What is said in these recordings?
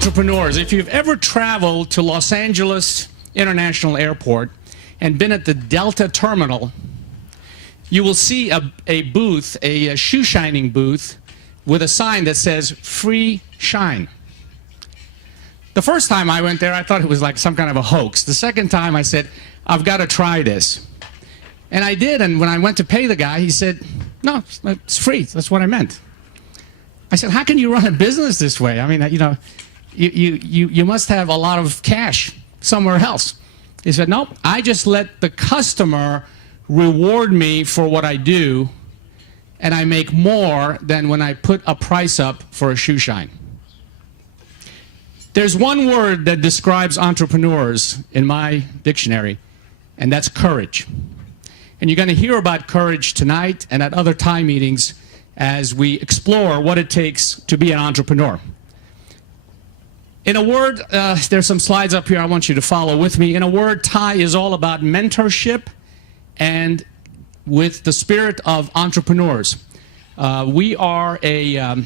entrepreneurs, if you've ever traveled to Los Angeles International Airport and been at the Delta Terminal, you will see a booth, a shoe shining booth, with a sign that says, "Free Shine." The first time I went there, I thought it was like some kind of a hoax. The second time, I said, "I've got to try this." And I did, and when I went to pay the guy, he said, "No, it's free." That's what I meant. I said, "How can you run a business this way? I mean, you know, you must have a lot of cash somewhere else." He said, "Nope, I just let the customer reward me for what I do, and I make more than when I put a price up for a shoe shine." There's one word that describes entrepreneurs in my dictionary, and that's courage. And you're going to hear about courage tonight and at other TiE meetings as we explore what it takes to be an entrepreneur. In a word, there's some slides up here I want you to follow with me. In a word, TiE is all about mentorship and with the spirit of entrepreneurs. We are a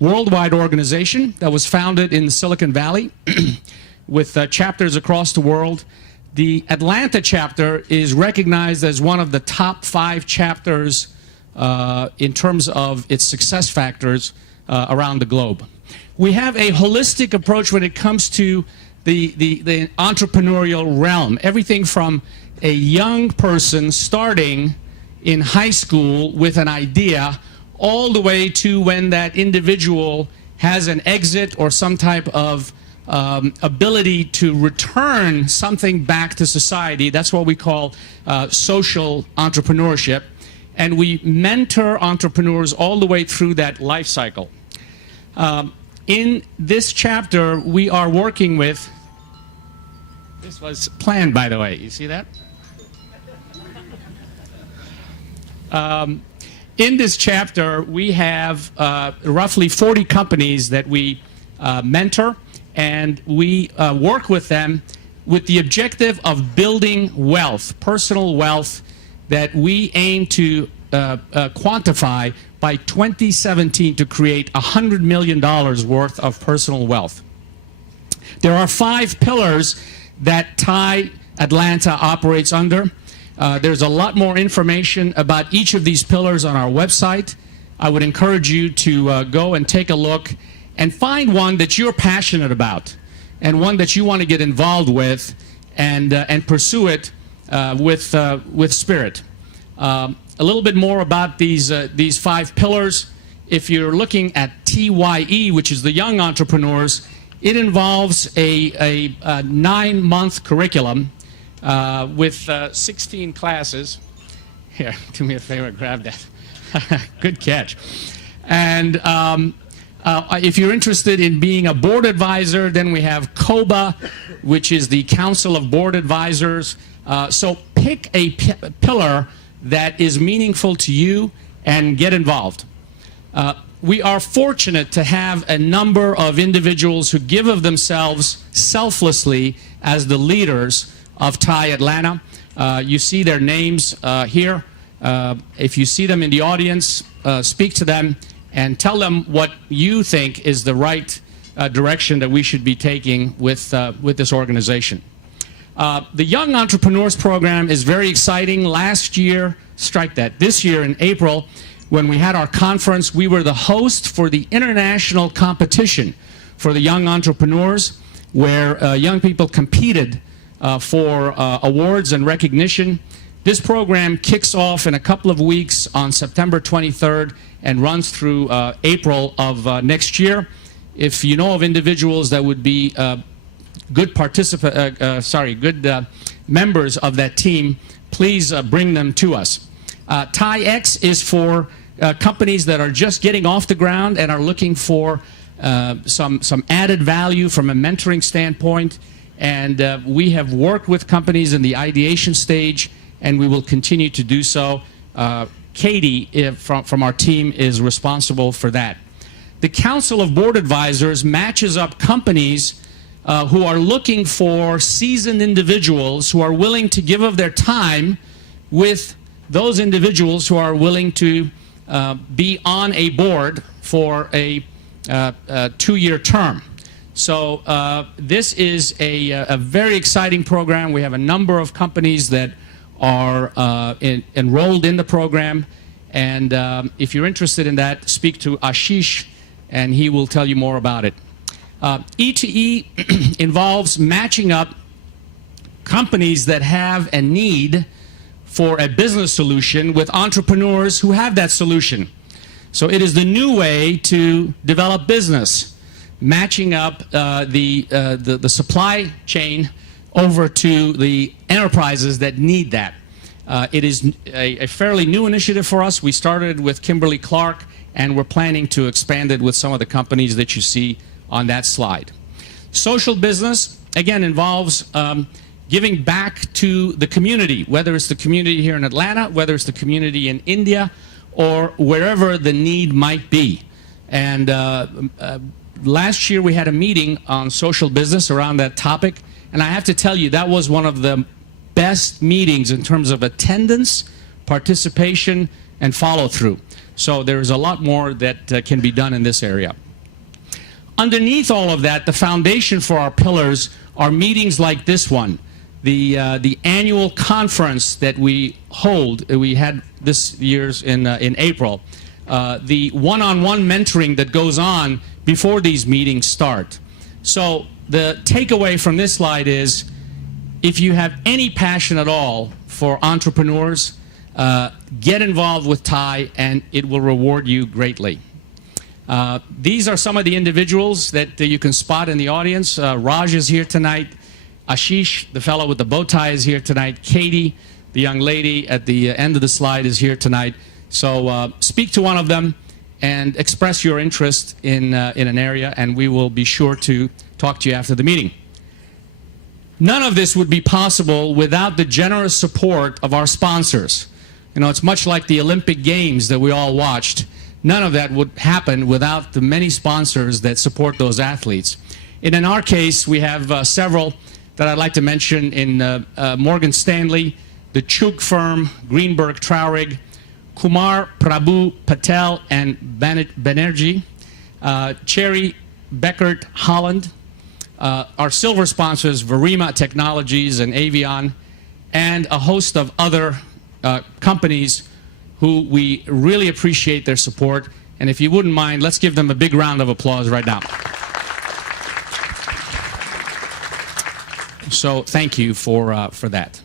worldwide organization that was founded in Silicon Valley with chapters across the world. The Atlanta chapter is recognized as one of the top 5 chapters in terms of its success factors around the globe. We have a holistic approach when it comes to the entrepreneurial realm. Everything from a young person starting in high school with an idea all the way to when that individual has an exit or some type of ability to return something back to society. That's what we call social entrepreneurship. And we mentor entrepreneurs all the way through that life cycle. In this chapter, we are working with, this was planned, by the way, you see that? In this chapter, we have roughly 40 companies that we mentor, and we work with them with the objective of building wealth, personal wealth, that we aim to quantify by 2017 to create $100 million worth of personal wealth. There are 5 pillars that TiE Atlanta operates under. There's a lot more information about each of these pillars on our website. I would encourage you to go and take a look and find one that you're passionate about and one that you want to get involved with and pursue it with spirit. A little bit more about these 5 pillars. If you're looking at TiE, which is the young entrepreneurs, it involves a 9-month curriculum with 16 classes. Here, do me a favor, grab that. Good catch. And if you're interested in being a board advisor, then we have COBA, which is the Council of Board Advisors. So pick a pillar that is meaningful to you and get involved. We are fortunate to have a number of individuals who give of themselves selflessly as the leaders of TiE Atlanta. You see their names here. If you see them in the audience, speak to them and tell them what you think is the right direction that we should be taking with this organization. The Young Entrepreneurs Program is very exciting. Last year, this year in April, when we had our conference, we were the host for the international competition for the young entrepreneurs, where young people competed for awards and recognition. This program kicks off in a couple of weeks on September 23rd and runs through April of next year. If you know of individuals that would be good members of that team, please bring them to us. TiE-X is for companies that are just getting off the ground and are looking for some added value from a mentoring standpoint. And we have worked with companies in the ideation stage, and we will continue to do so. Katie from our team is responsible for that. The Council of Board Advisors matches up companies who are looking for seasoned individuals who are willing to give of their time with those individuals who are willing to be on a board for a 2-year term. So this is a very exciting program. We have a number of companies that are enrolled in the program. And if you're interested in that, speak to Ashish, and he will tell you more about it. TiE involves matching up companies that have a need for a business solution with entrepreneurs who have that solution. So it is the new way to develop business, matching up the supply chain over to the enterprises that need that. It is a fairly new initiative for us. We started with Kimberly-Clark, and we're planning to expand it with some of the companies that you see on that slide. Social business, again, involves giving back to the community, whether it's the community here in Atlanta, whether it's the community in India, or wherever the need might be. And last year we had a meeting on social business around that topic, and I have to tell you, that was one of the best meetings in terms of attendance, participation, and follow-through. So there's a lot more that can be done in this area. Underneath all of that, the foundation for our pillars are meetings like this one, the annual conference that we hold. We had this year's in April. The one-on-one mentoring that goes on before these meetings start. So the takeaway from this slide is, if you have any passion at all for entrepreneurs, get involved with TiE, and it will reward you greatly. These are some of the individuals that you can spot in the audience. Raj is here tonight. Ashish, the fellow with the bow tie, is here tonight. Katie, the young lady at the end of the slide, is here tonight. So speak to one of them and express your interest in an area, and we will be sure to talk to you after the meeting. None of this would be possible without the generous support of our sponsors. You know, it's much like the Olympic Games that we all watched. None of that would happen without the many sponsors that support those athletes. And in our case, we have several that I'd like to mention in Morgan Stanley, the Chug firm, Greenberg Traurig, Kumar Prabhu Patel and Banerjee, Cherry Beckert Holland, our silver sponsors, Verima Technologies and Avion, and a host of other companies who we really appreciate their support. And if you wouldn't mind, let's give them a big round of applause right now. So thank you for that.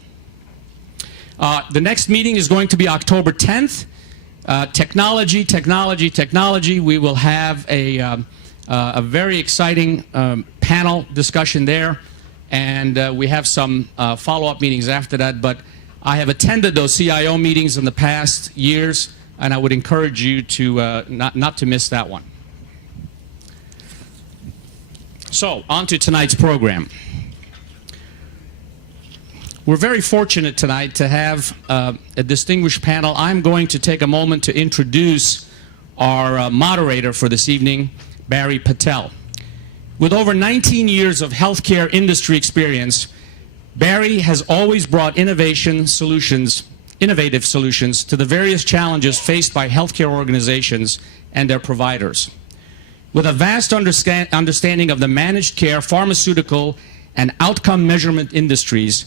The next meeting is going to be October 10th. Technology, technology, technology. We will have a very exciting panel discussion there, and we have some follow-up meetings after that. But I have attended those CIO meetings in the past years, and I would encourage you to not to miss that one. So, on to tonight's program. We're very fortunate tonight to have a distinguished panel. I'm going to take a moment to introduce our moderator for this evening, Barry Patel. With over 19 years of healthcare industry experience, Barry has always brought innovative solutions to the various challenges faced by healthcare organizations and their providers. With a vast understanding of the managed care, pharmaceutical, and outcome measurement industries,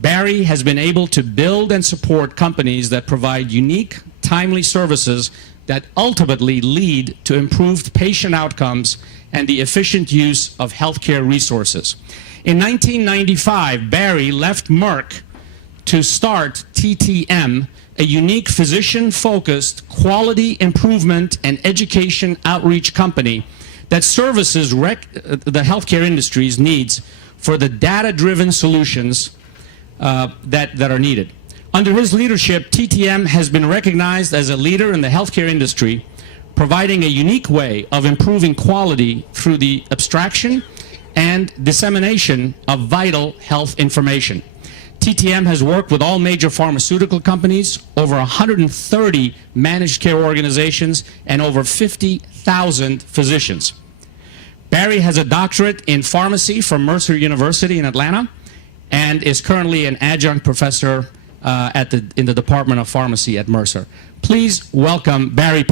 Barry has been able to build and support companies that provide unique, timely services that ultimately lead to improved patient outcomes and the efficient use of healthcare resources. In 1995, Barry left Merck to start TTM, a unique physician-focused quality improvement and education outreach company that services the healthcare industry's needs for the data-driven solutions that are needed. Under his leadership, TTM has been recognized as a leader in the healthcare industry, providing a unique way of improving quality through the abstraction and dissemination of vital health information. TTM has worked with all major pharmaceutical companies, over 130 managed care organizations, and over 50,000 physicians. Barry has a doctorate in pharmacy from Mercer University in Atlanta and is currently an adjunct professor in the Department of Pharmacy at Mercer. Please welcome Barry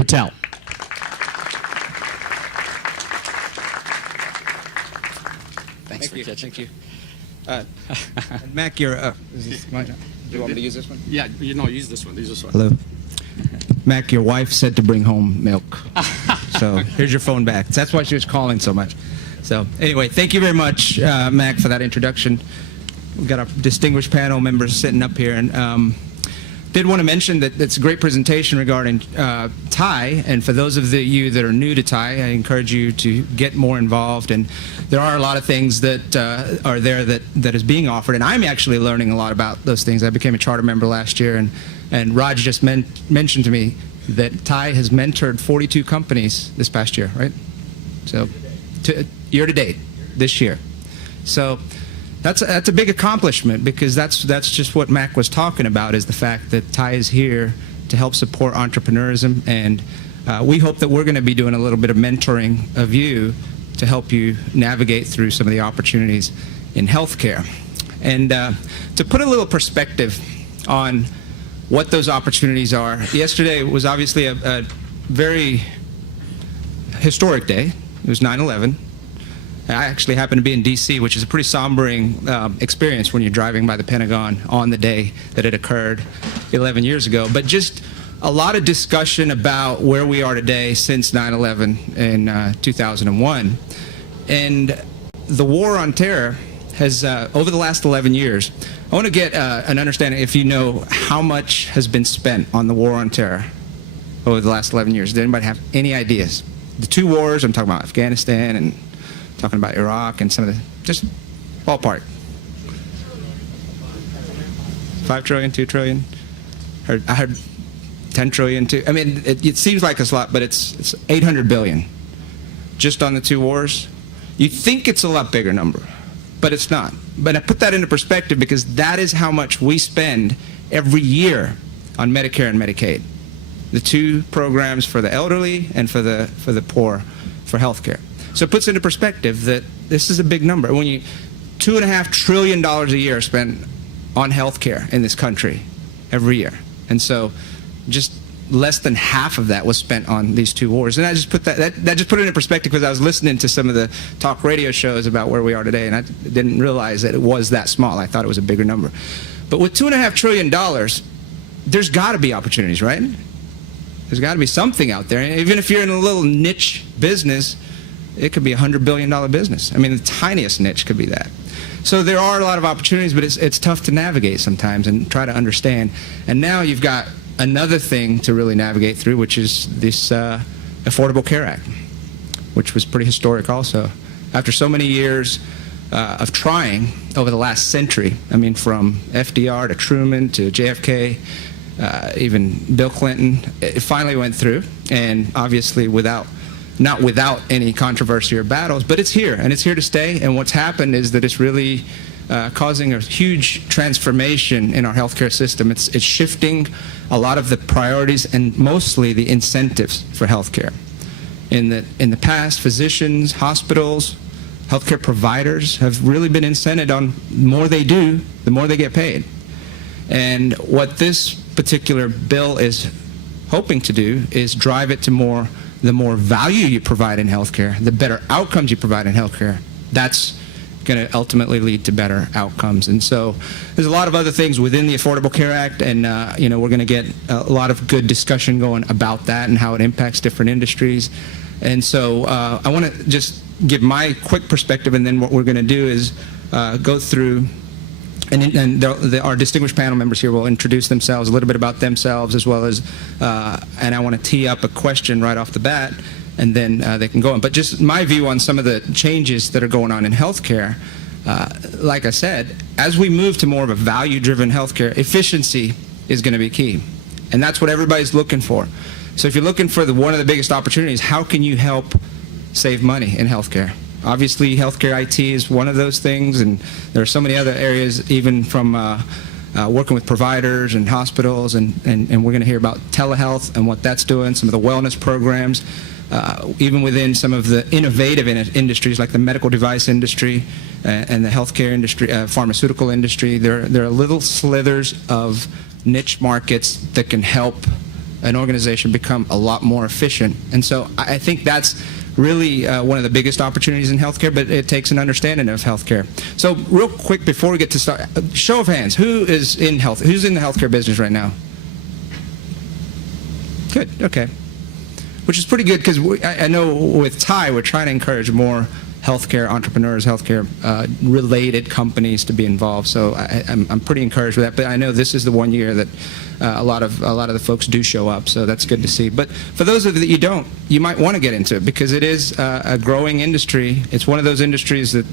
for catching. Thank you. Mac, you're. Is this mine? Do you want me to use this one? Yeah, use this one. Use this one. Hello. Mac, your wife said to bring home milk. So here's your phone back. That's why she was calling so much. So anyway, thank you very much, Mac, for that introduction. We've got our distinguished panel members sitting up here, and did want to mention that it's a great presentation regarding TiE, and for those of you that are new to TiE, I encourage you to get more involved, and there are a lot of things that are there that is being offered, and I'm actually learning a lot about those things. I became a charter member last year, and Raj just mentioned to me that TiE has mentored 42 companies this past year, right? So year to date, this year. So that's a big accomplishment, because that's just what Mac was talking about, is the fact that TiE is here to help support entrepreneurism, and we hope that we're going to be doing a little bit of mentoring of you to help you navigate through some of the opportunities in healthcare. And to put a little perspective on what those opportunities are, yesterday was obviously a very historic day. It was 9/11. I actually happened to be in D.C., which is a pretty sombering experience when you're driving by the Pentagon on the day that it occurred 11 years ago. But just a lot of discussion about where we are today since 9/11 in 2001. And the war on terror has, over the last 11 years, I want to get an understanding, if you know, how much has been spent on the war on terror over the last 11 years. Does anybody have any ideas? The two wars, I'm talking about Afghanistan and talking about Iraq and some of the, just ballpark. 5 trillion, 2 trillion? I heard 10 trillion too. I mean, it seems like it's a lot, but it's 800 billion just on the two wars. You think it's a lot bigger number, but it's not. But I put that into perspective because that is how much we spend every year on Medicare and Medicaid, the two programs for the elderly and for the poor for health care. So it puts into perspective that this is a big number. When you $2.5 trillion a year spent on health care in this country every year, and so just less than half of that was spent on these two wars. And I just put that just put it into perspective because I was listening to some of the talk radio shows about where we are today, and I didn't realize that it was that small. I thought it was a bigger number. But with $2.5 trillion, there's got to be opportunities, right? There's got to be something out there. And even if you're in a little niche business, it could be a $100 billion business. I mean, the tiniest niche could be that. So there are a lot of opportunities, but it's tough to navigate sometimes and try to understand. And now you've got another thing to really navigate through, which is this Affordable Care Act, which was pretty historic also. After so many years of trying over the last century, I mean, from FDR to Truman to JFK, even Bill Clinton, it finally went through, and obviously not without any controversy or battles, but it's here, and it's here to stay. And what's happened is that it's really causing a huge transformation in our healthcare system. It's shifting a lot of the priorities and mostly the incentives for healthcare. In the past, physicians, hospitals, healthcare providers have really been incented on the more they do, the more they get paid. And what this particular bill is hoping to do is drive it to the more value you provide in healthcare, the better outcomes you provide in healthcare. That's going to ultimately lead to better outcomes. And so there's a lot of other things within the Affordable Care Act, and we're going to get a lot of good discussion going about that and how it impacts different industries. And so I want to just give my quick perspective, and then what we're going to do is go through, and our distinguished panel members here will introduce themselves, a little bit about themselves, as well as, and I want to tee up a question right off the bat, and then they can go on. But just my view on some of the changes that are going on in healthcare, like I said, as we move to more of a value-driven healthcare, efficiency is going to be key. And that's what everybody's looking for. So if you're looking for one of the biggest opportunities, how can you help save money in healthcare? Obviously, healthcare IT is one of those things, and there are so many other areas, even from working with providers and hospitals, and we're going to hear about telehealth and what that's doing, some of the wellness programs, even within some of the innovative industries like the medical device industry and the healthcare industry, pharmaceutical industry. There are little slithers of niche markets that can help an organization become a lot more efficient. And so I think that's really one of the biggest opportunities in healthcare, but it takes an understanding of healthcare. So real quick before we get to start, show of hands, who's in the healthcare business right now? Good, okay. Which is pretty good, because I know with TiE we're trying to encourage more healthcare entrepreneurs, healthcare related companies to be involved. So I'm pretty encouraged with that. But I know this is the one year that a lot of the folks do show up. So that's good to see. But for those of you that you might want to get into it, because it is a growing industry. It's one of those industries that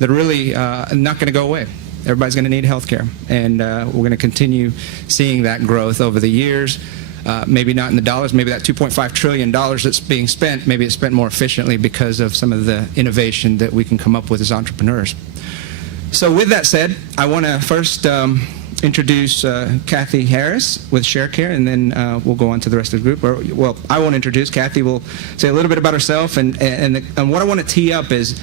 really not going to go away. Everybody's going to need healthcare, and we're going to continue seeing that growth over the years. Maybe not in the dollars, maybe that $2.5 trillion that's being spent, maybe it's spent more efficiently because of some of the innovation that we can come up with as entrepreneurs. So with that said, I want to first introduce Kathy Harris with ShareCare, and then we'll go on to the rest of the group. Well, I won't introduce. Kathy will say a little bit about herself, and what I want to tee up is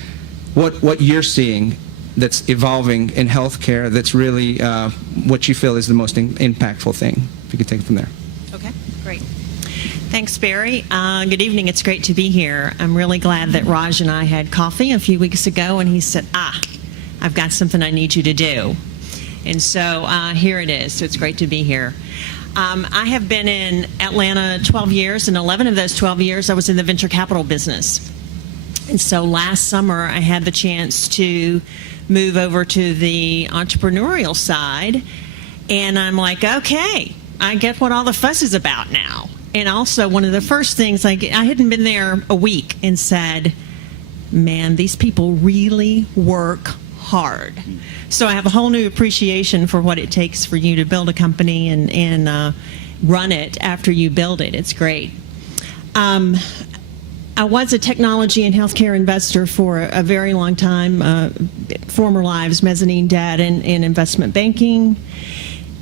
what you're seeing that's evolving in healthcare that's really what you feel is the most impactful thing. If you could take it from there. Okay, great. Thanks, Barry. Good evening. It's great to be here. I'm really glad that Raj and I had coffee a few weeks ago, and he said, I've got something I need you to do. And so here it is. So it's great to be here. I have been in Atlanta 12 years, and 11 of those 12 years I was in the venture capital business. And so last summer I had the chance to move over to the entrepreneurial side, and I'm like, okay, I get what all the fuss is about now. And also one of the first things, I hadn't been there a week, and said, man, these people really work hard. So I have a whole new appreciation for what it takes for you to build a company and run it after you build it. It's great. I was a technology and healthcare investor for a very long time, former lives, mezzanine debt and investment banking.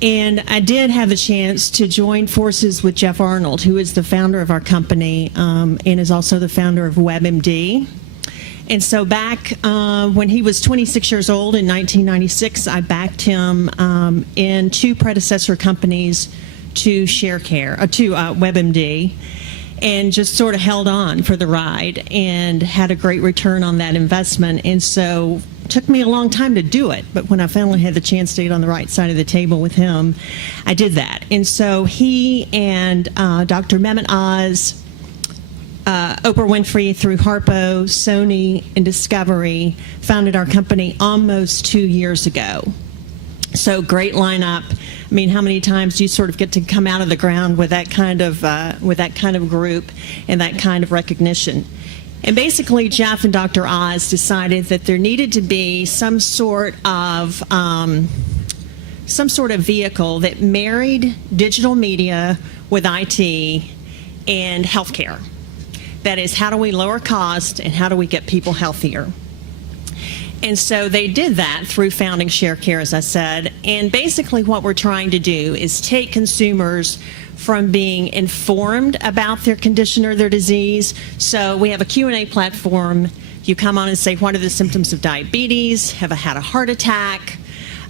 And I did have the chance to join forces with Jeff Arnold, who is the founder of our company and is also the founder of WebMD. And so back when he was 26 years old in 1996, I backed him in two predecessor companies to ShareCare, to WebMD, and just sort of held on for the ride and had a great return on that investment. And so it took me a long time to do it, but when I finally had the chance to get on the right side of the table with him, I did that. And so he and Dr. Mehmet Oz, Oprah Winfrey through Harpo, Sony, and Discovery founded our company almost 2 years ago. So great lineup. I mean, how many times do you sort of get to come out of the ground with that kind of group and that kind of recognition? And basically, Jeff and Dr. Oz decided that there needed to be some sort of vehicle that married digital media with IT and healthcare. That is, how do we lower cost and how do we get people healthier? And so they did that through founding ShareCare, as I said. And basically what we're trying to do is take consumers from being informed about their condition or their disease. So we have a Q&A platform. You come on and say, what are the symptoms of diabetes? Have I had a heart attack?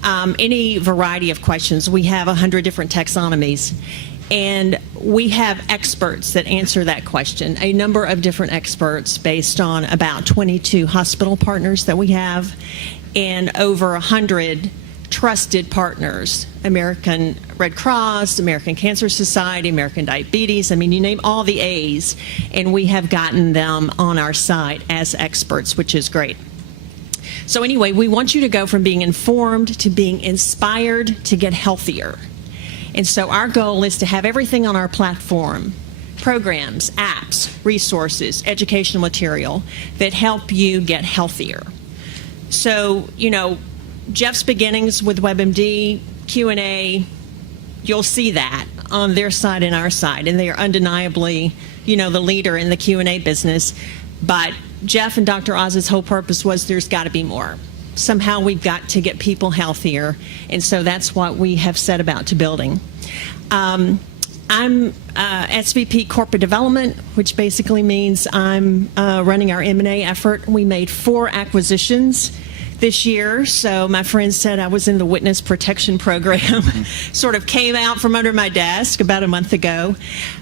Any variety of questions. We have 100 different taxonomies. And we have experts that answer that question, a number of different experts based on about 22 hospital partners that we have and over 100 trusted partners, American Red Cross, American Cancer Society, American Diabetes. I mean, you name all the A's, and we have gotten them on our site as experts, which is great. So anyway, we want you to go from being informed to being inspired to get healthier. And so our goal is to have everything on our platform, programs, apps, resources, educational material that help you get healthier. So, you know, Jeff's beginnings with WebMD, Q&A, you'll see that on their side and our side. And they are undeniably, you know, the leader in the Q&A business. But Jeff and Dr. Oz's whole purpose was there's got to be more. Somehow we've got to get people healthier, and so that's what we have set about to building. I'm SVP Corporate Development, which basically means I'm running our M&A effort. We made 4 acquisitions this year, so my friend said I was in the witness protection program. Sort of came out from under my desk about a month ago,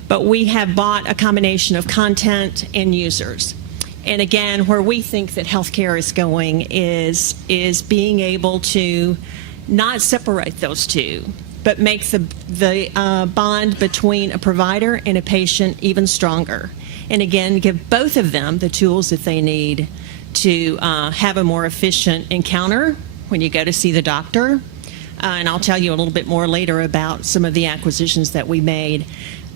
but we have bought a combination of content and users. And again, where we think that healthcare is going is being able to not separate those two, but make the bond between a provider and a patient even stronger. And again, give both of them the tools that they need to have a more efficient encounter when you go to see the doctor. And I'll tell you a little bit more later about some of the acquisitions that we made.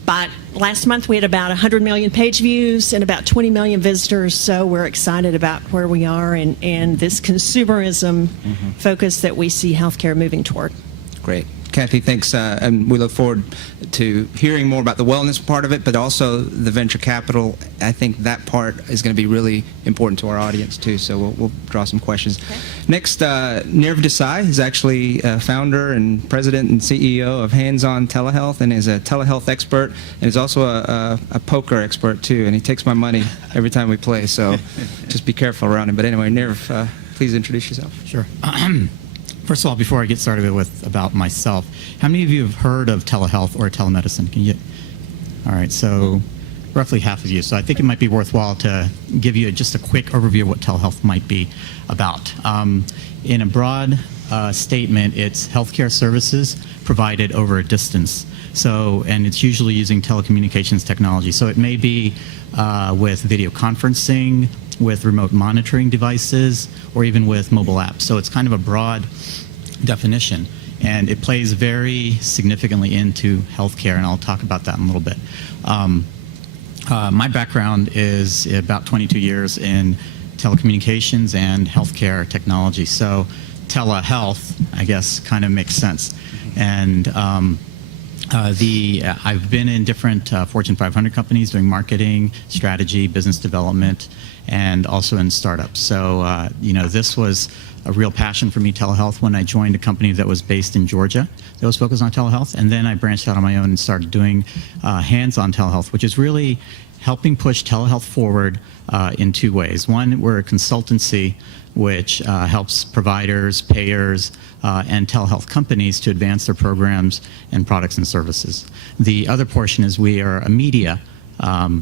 But last month we had about 100 million page views and about 20 million visitors, so we're excited about where we are and this consumerism focus that we see healthcare moving toward. Great. Kathy, thanks. And we look forward to hearing more about the wellness part of it, but also the venture capital. I think that part is going to be really important to our audience, too, so we'll draw some questions. Okay. Next, Nirav Desai is actually founder and president and CEO of Hands-On Telehealth and is a telehealth expert and is also a poker expert, too, and he takes my money every time we play, so just be careful around him. But anyway, Nirav, please introduce yourself. Sure. First of all, before I get started with about myself, how many of you have heard of telehealth or telemedicine? Can you? All right, so roughly half of you. So I think it might be worthwhile to give you just a quick overview of what telehealth might be about. In a broad statement, it's healthcare services provided over a distance. So, and it's usually using telecommunications technology. So it may be with video conferencing, with remote monitoring devices, or even with mobile apps. So it's kind of a broad definition, and it plays very significantly into healthcare, and I'll talk about that in a little bit. My background is about 22 years in telecommunications and healthcare technology, so telehealth, I guess, kind of makes sense. And I've been in different Fortune 500 companies doing marketing, strategy, business development, and also in startups. So, this was a real passion for me, telehealth, when I joined a company that was based in Georgia that was focused on telehealth. And then I branched out on my own and started doing hands-on telehealth, which is really helping push telehealth forward in two ways. One, we're a consultancy which helps providers, payers, and telehealth companies to advance their programs and products and services. The other portion is we are a media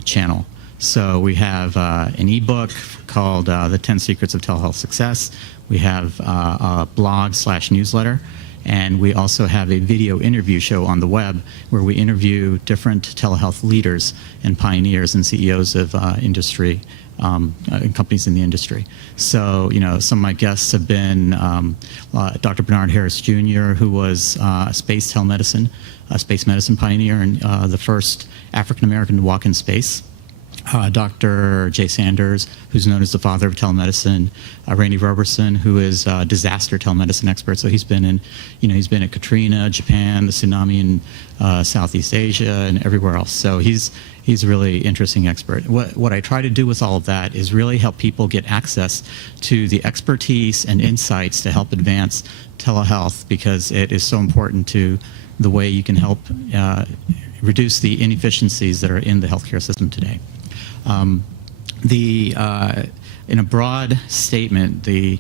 channel. So we have an ebook called The 10 Secrets of Telehealth Success. We have a blog/newsletter. And we also have a video interview show on the web where we interview different telehealth leaders and pioneers and CEOs of industry, companies in the industry. So, some of my guests have been Dr. Bernard Harris Jr., who was a space medicine pioneer and the first African-American to walk in space. Dr. Jay Sanders, who's known as the father of telemedicine, Randy Roberson, who is a disaster telemedicine expert. So he's been at Katrina, Japan, the tsunami in Southeast Asia, and everywhere else. So he's a really interesting expert. What I try to do with all of that is really help people get access to the expertise and insights to help advance telehealth, because it is so important to the way you can help reduce the inefficiencies that are in the healthcare system today. In a broad statement, the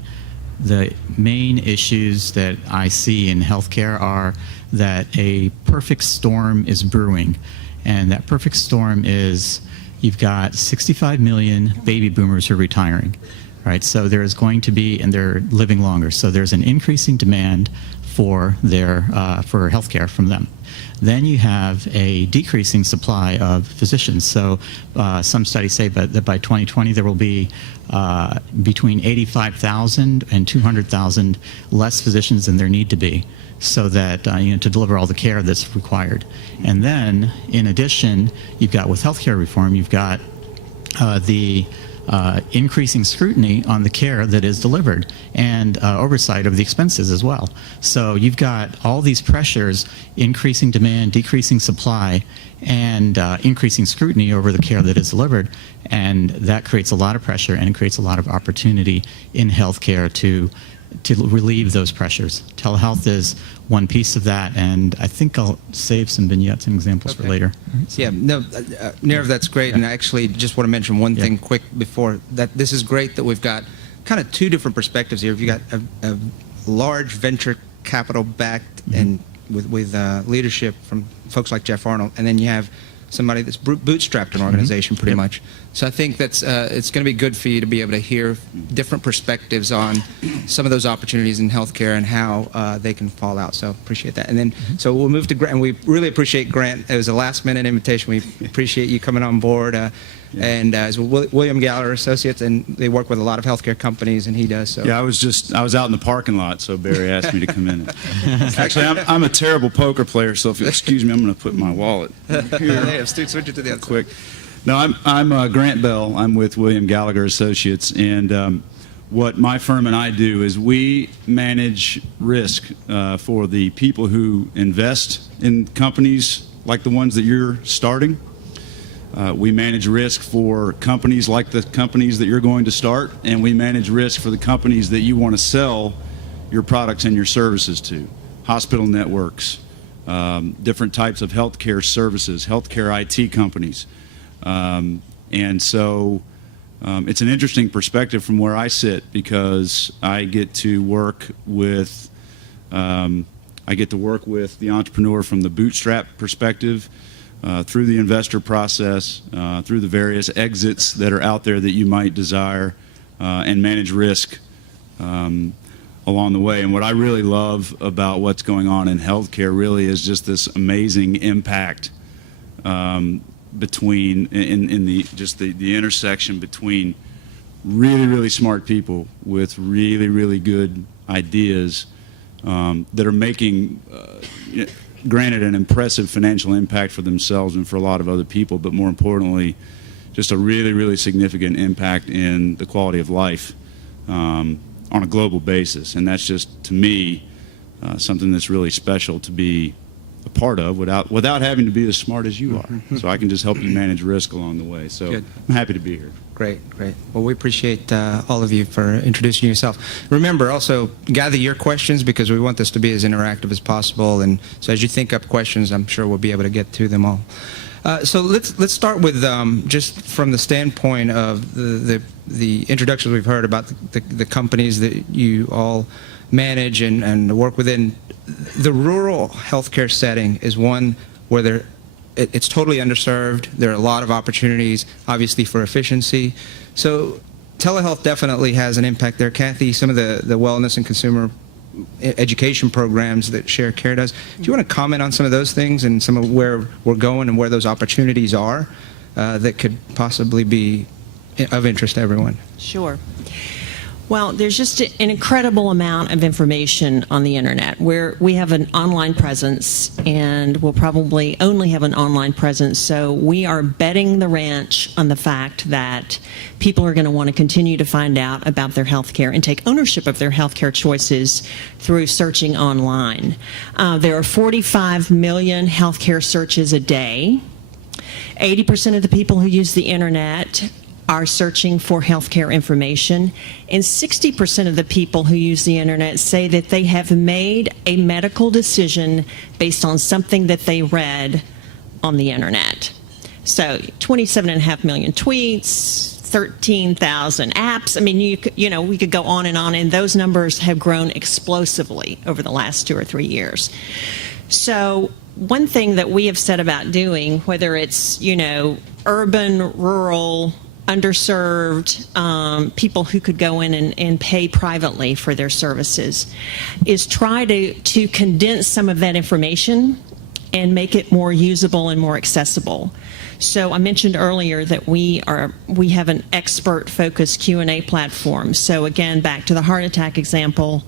main issues that I see in healthcare are that a perfect storm is brewing, and that perfect storm is you've got 65 million baby boomers who are retiring, right? So there is going to be, and they're living longer, so there's an increasing demand for for healthcare from them. Then you have a decreasing supply of physicians. So some studies say that by 2020 there will be between 85,000 and 200,000 less physicians than there need to be, so that to deliver all the care that's required. And then, in addition, you've got, with healthcare reform, you've got the increasing scrutiny on the care that is delivered and oversight of the expenses as well. So you've got all these pressures, increasing demand, decreasing supply, and increasing scrutiny over the care that is delivered, and that creates a lot of pressure and it creates a lot of opportunity in healthcare to relieve those pressures. Telehealth is one piece of that, and I think I'll save some vignettes and examples for later. Yeah, no, Nirav, that's great, and I actually just want to mention one thing quick before that. This is great that we've got kind of two different perspectives here. You've got a large venture capital backed and with leadership from folks like Jeff Arnold, and then you have somebody that's bootstrapped an organization pretty much. So I think that's it's going to be good for you to be able to hear different perspectives on some of those opportunities in healthcare and how they can fall out. So appreciate that. And then so we'll move to Grant. And we really appreciate Grant. It was a last-minute invitation. We appreciate you coming on board. And as William Gallagher Associates, and they work with a lot of healthcare companies, and he does. So. Yeah, I was out in the parking lot, so Barry asked me to come in. Actually, I'm a terrible poker player, so if you'll excuse me, I'm going to put my wallet here. Switch it to the other Quick. No, I'm Grant Bell. I'm with William Gallagher Associates, and what my firm and I do is we manage risk for the people who invest in companies like the ones that you're starting. We manage risk for companies like the companies that you're going to start, and we manage risk for the companies that you want to sell your products and your services to. Hospital networks, different types of healthcare services, healthcare IT companies. And so it's an interesting perspective from where I sit, because I get to work with the entrepreneur from the bootstrap perspective, through the investor process, through the various exits that are out there that you might desire, and manage risk along the way. And what I really love about what's going on in healthcare really is just this amazing impact between the intersection between really smart people with really good ideas that are making granted an impressive financial impact for themselves and for a lot of other people, but more importantly, just a really significant impact in the quality of life on a global basis. And that's just, to me, something that's really special to be a part of without having to be as smart as you are. So I can just help you manage risk along the way. So Good. I'm happy to be here. Great. Well, we appreciate all of you for introducing yourself. Remember, also gather your questions, because we want this to be as interactive as possible. And so as you think up questions, I'm sure we'll be able to get through them all. So let's start with just from the standpoint of the introductions we've heard about the companies that you all manage and work within. The rural healthcare setting is one where it's totally underserved. There are a lot of opportunities, obviously, for efficiency. So telehealth definitely has an impact there. Kathy, some of the wellness and consumer education programs that Share Care does. Do you want to comment on some of those things and some of where we're going and where those opportunities are that could possibly be of interest to everyone? Sure. Well, there's just an incredible amount of information on the internet. We have an online presence, and we'll probably only have an online presence. So we are betting the ranch on the fact that people are going to want to continue to find out about their health care and take ownership of their health care choices through searching online. There are 45 million health care searches a day. 80% of the people who use the internet are searching for healthcare information, and 60% of the people who use the internet say that they have made a medical decision based on something that they read on the internet. So 27.5 million tweets, 13,000 apps. I mean, we could go on, and those numbers have grown explosively over the last 2 or 3 years. So one thing that we have set about doing, whether it's, urban, rural, underserved, people who could go in and pay privately for their services, is try to condense some of that information and make it more usable and more accessible. So I mentioned earlier that we have an expert-focused Q&A platform. So again, back to the heart attack example,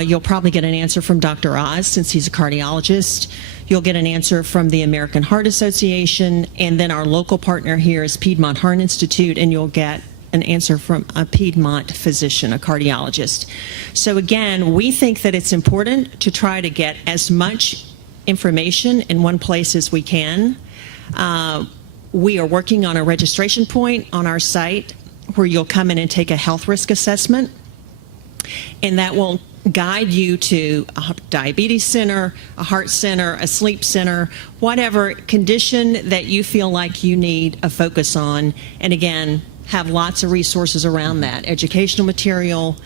you'll probably get an answer from Dr. Oz, since he's a cardiologist. You'll get an answer from the American Heart Association, and then our local partner here is Piedmont Heart Institute, and you'll get an answer from a Piedmont physician, a cardiologist. So again, we think that it's important to try to get as much information in one place as we can. We are working on a registration point on our site where you'll come in and take a health risk assessment, and that will guide you to a diabetes center, a heart center, a sleep center, whatever condition that you feel like you need a focus on. And again, have lots of resources around that. Educational material,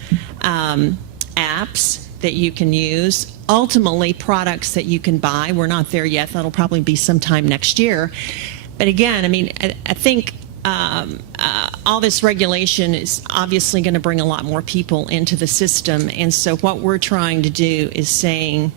apps that you can use, ultimately products that you can buy. We're not there yet. That'll probably be sometime next year. But again, I mean, I think all this regulation is obviously going to bring a lot more people into the system. And so what we're trying to do is saying,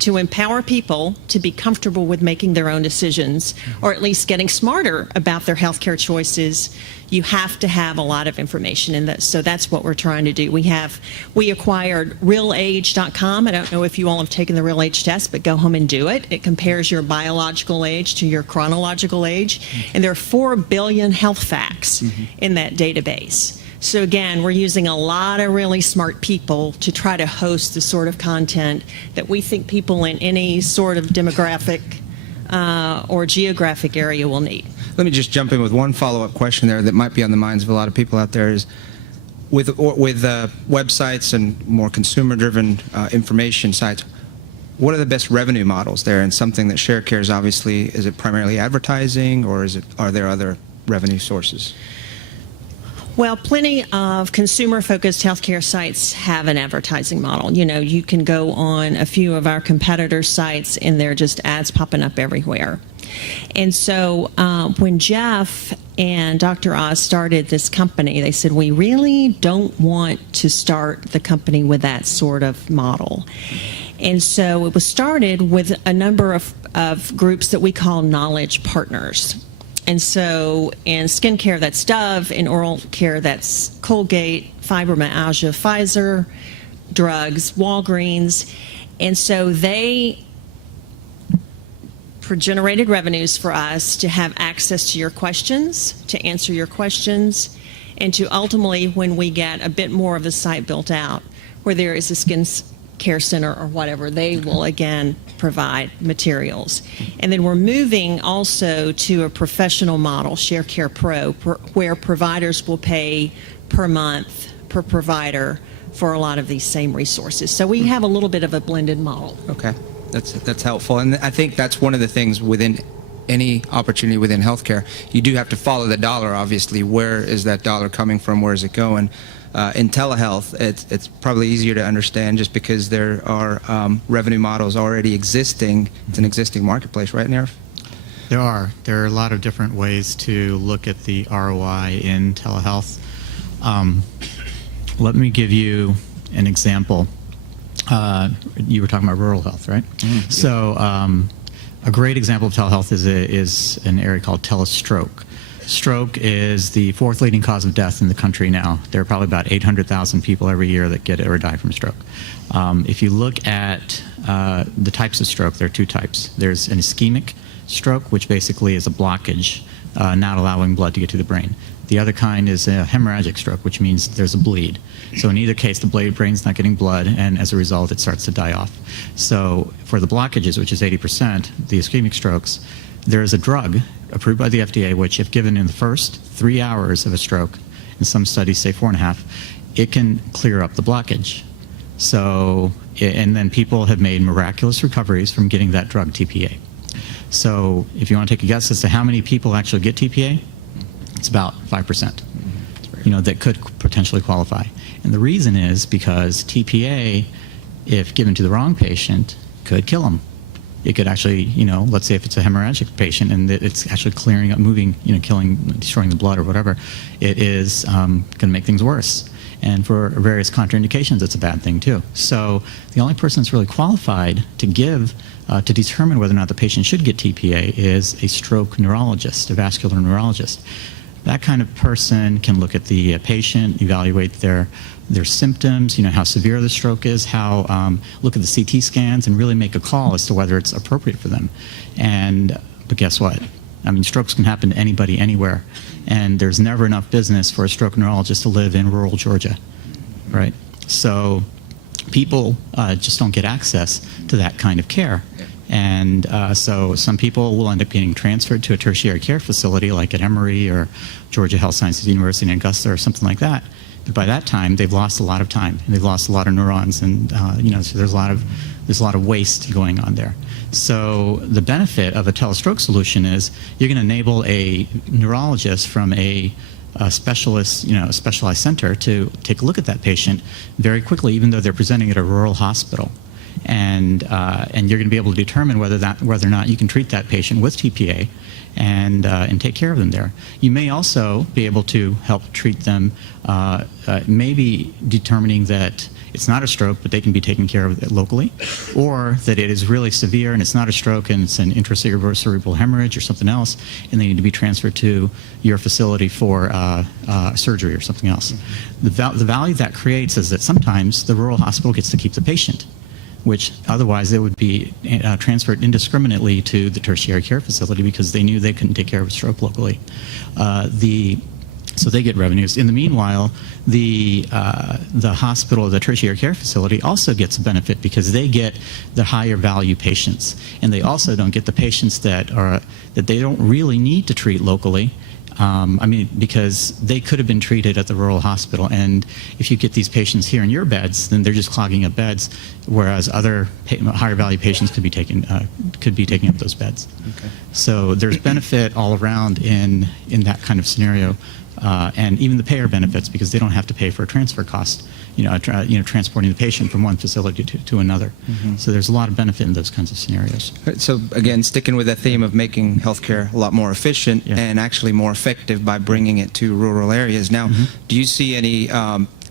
to empower people to be comfortable with making their own decisions, or at least getting smarter about their healthcare choices, you have to have a lot of information in that. So that's what we're trying to do. We acquired realage.com. I don't know if you all have taken the Real Age test, but go home and do it. It compares your biological age to your chronological age. And there are 4 billion health facts in that database. So again, we're using a lot of really smart people to try to host the sort of content that we think people in any sort of demographic or geographic area will need. Let me just jump in with one follow-up question there that might be on the minds of a lot of people out there. Is with websites and more consumer-driven information sites, what are the best revenue models there? And something that ShareCare is obviously, is it primarily advertising, or are there other revenue sources? Well, plenty of consumer-focused healthcare sites have an advertising model. You can go on a few of our competitors' sites, and there are just ads popping up everywhere. And so when Jeff and Dr. Oz started this company, they said, we really don't want to start the company with that sort of model. And so it was started with a number of groups that we call knowledge partners. And so in skincare, that's Dove. In oral care, that's Colgate, fibromyalgia, Pfizer, drugs, Walgreens. And so they generated revenues for us to have access to your questions, to answer your questions, and to ultimately, when we get a bit more of the site built out, where there is a skin care center or whatever, they will again provide materials. And then we're moving also to a professional model, ShareCare Pro, where providers will pay per month per provider for a lot of these same resources. So we have a little bit of a blended model. Okay, that's helpful. And I think that's one of the things within any opportunity within healthcare. You do have to follow the dollar, obviously. Where is that dollar coming from? Where is it going? In telehealth, it's probably easier to understand just because there are revenue models already existing. It's an existing marketplace, right, Nerf? There are a lot of different ways to look at the ROI in telehealth. Let me give you an example. You were talking about rural health, right? Mm-hmm. So a great example of telehealth is an area called telestroke. Stroke is the 4th leading cause of death in the country now. There are probably about 800,000 people every year that get it or die from stroke. If you look at the types of stroke, there are 2 types. There's an ischemic stroke, which basically is a blockage, not allowing blood to get to the brain. The other kind is a hemorrhagic stroke, which means there's a bleed. So in either case, the brain's not getting blood, and as a result, it starts to die off. So for the blockages, which is 80%, the ischemic strokes, there is a drug approved by the FDA, which if given in the first 3 hours of a stroke, and some studies say 4.5, it can clear up the blockage. So, and then people have made miraculous recoveries from getting that drug, TPA. So if you want to take a guess as to how many people actually get TPA, it's about 5%, that could potentially qualify. And the reason is because TPA, if given to the wrong patient, could kill them. It could actually, let's say if it's a hemorrhagic patient and it's actually clearing up, moving, killing, destroying the blood or whatever, it is going to make things worse. And for various contraindications, it's a bad thing too. So the only person that's really qualified to give, to determine whether or not the patient should get TPA is a stroke neurologist, a vascular neurologist. That kind of person can look at the patient, evaluate their symptoms, how severe the stroke is, look at the CT scans, and really make a call as to whether it's appropriate for them. But guess what? Strokes can happen to anybody, anywhere, and there's never enough business for a stroke neurologist to live in rural Georgia, right? So people just don't get access to that kind of care. And so some people will end up getting transferred to a tertiary care facility like at Emory or Georgia Health Sciences University in Augusta or something like that. But by that time, they've lost a lot of time and they've lost a lot of neurons, and so there's a lot of waste going on there. So the benefit of a telestroke solution is you're going to enable a neurologist from a specialist, a specialized center to take a look at that patient very quickly, even though they're presenting at a rural hospital. and you're going to be able to determine whether or not you can treat that patient with TPA, and take care of them there. You may also be able to help treat them, maybe determining that it's not a stroke, but they can be taken care of locally, or that it is really severe and it's not a stroke and it's an intracerebral hemorrhage or something else, and they need to be transferred to your facility for surgery or something else. The value that creates is that sometimes the rural hospital gets to keep the patient, which otherwise they would be transferred indiscriminately to the tertiary care facility because they knew they couldn't take care of a stroke locally. So they get revenues. In the meanwhile, the hospital, the tertiary care facility, also gets a benefit because they get the higher value patients, and they also don't get the patients that they don't really need to treat locally. Because they could have been treated at the rural hospital, and if you get these patients here in your beds, then they're just clogging up beds, whereas other higher value patients could be taking up those beds. Okay. So there's benefit all around in that kind of scenario, and even the payer benefits because they don't have to pay for a transfer cost. Transporting the patient from one facility to another. So there's a lot of benefit in those kinds of scenarios. So again, sticking with that theme of making healthcare a lot more efficient and actually more effective by bringing it to rural areas. Now, do you see any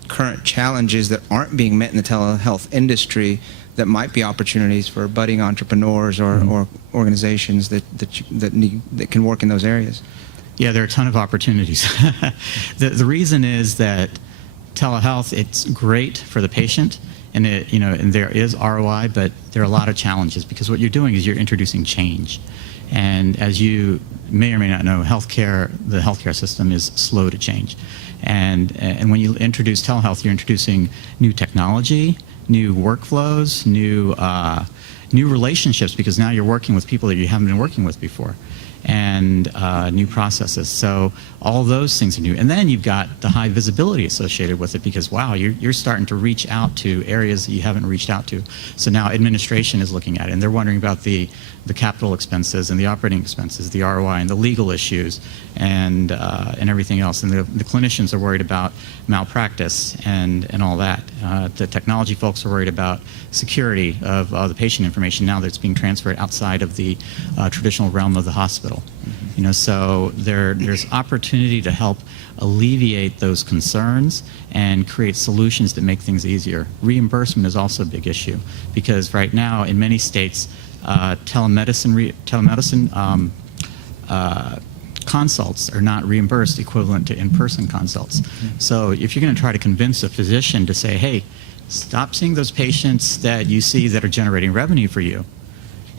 current challenges that aren't being met in the telehealth industry that might be opportunities for budding entrepreneurs or organizations that can work in those areas? Yeah, there are a ton of opportunities. The reason is that telehealth, it's great for the patient, and and there is ROI, but there are a lot of challenges because what you're doing is you're introducing change. And as you may or may not know, the healthcare system is slow to change. And when you introduce telehealth, you're introducing new technology, new workflows, new relationships, because now you're working with people that you haven't been working with before, and new processes. So all those things are new. And then you've got the high visibility associated with it because, wow, you're starting to reach out to areas that you haven't reached out to. So now administration is looking at it, and they're wondering about the capital expenses and the operating expenses, the ROI and the legal issues and everything else. And the clinicians are worried about malpractice and all that. The technology folks are worried about security of the patient information now that it's being transferred outside of the traditional realm of the hospital. So there's opportunity to help alleviate those concerns and create solutions that make things easier. Reimbursement is also a big issue because right now in many states, telemedicine consults are not reimbursed equivalent to in-person consults. So if you're going to try to convince a physician to say, hey, stop seeing those patients that you see that are generating revenue for you,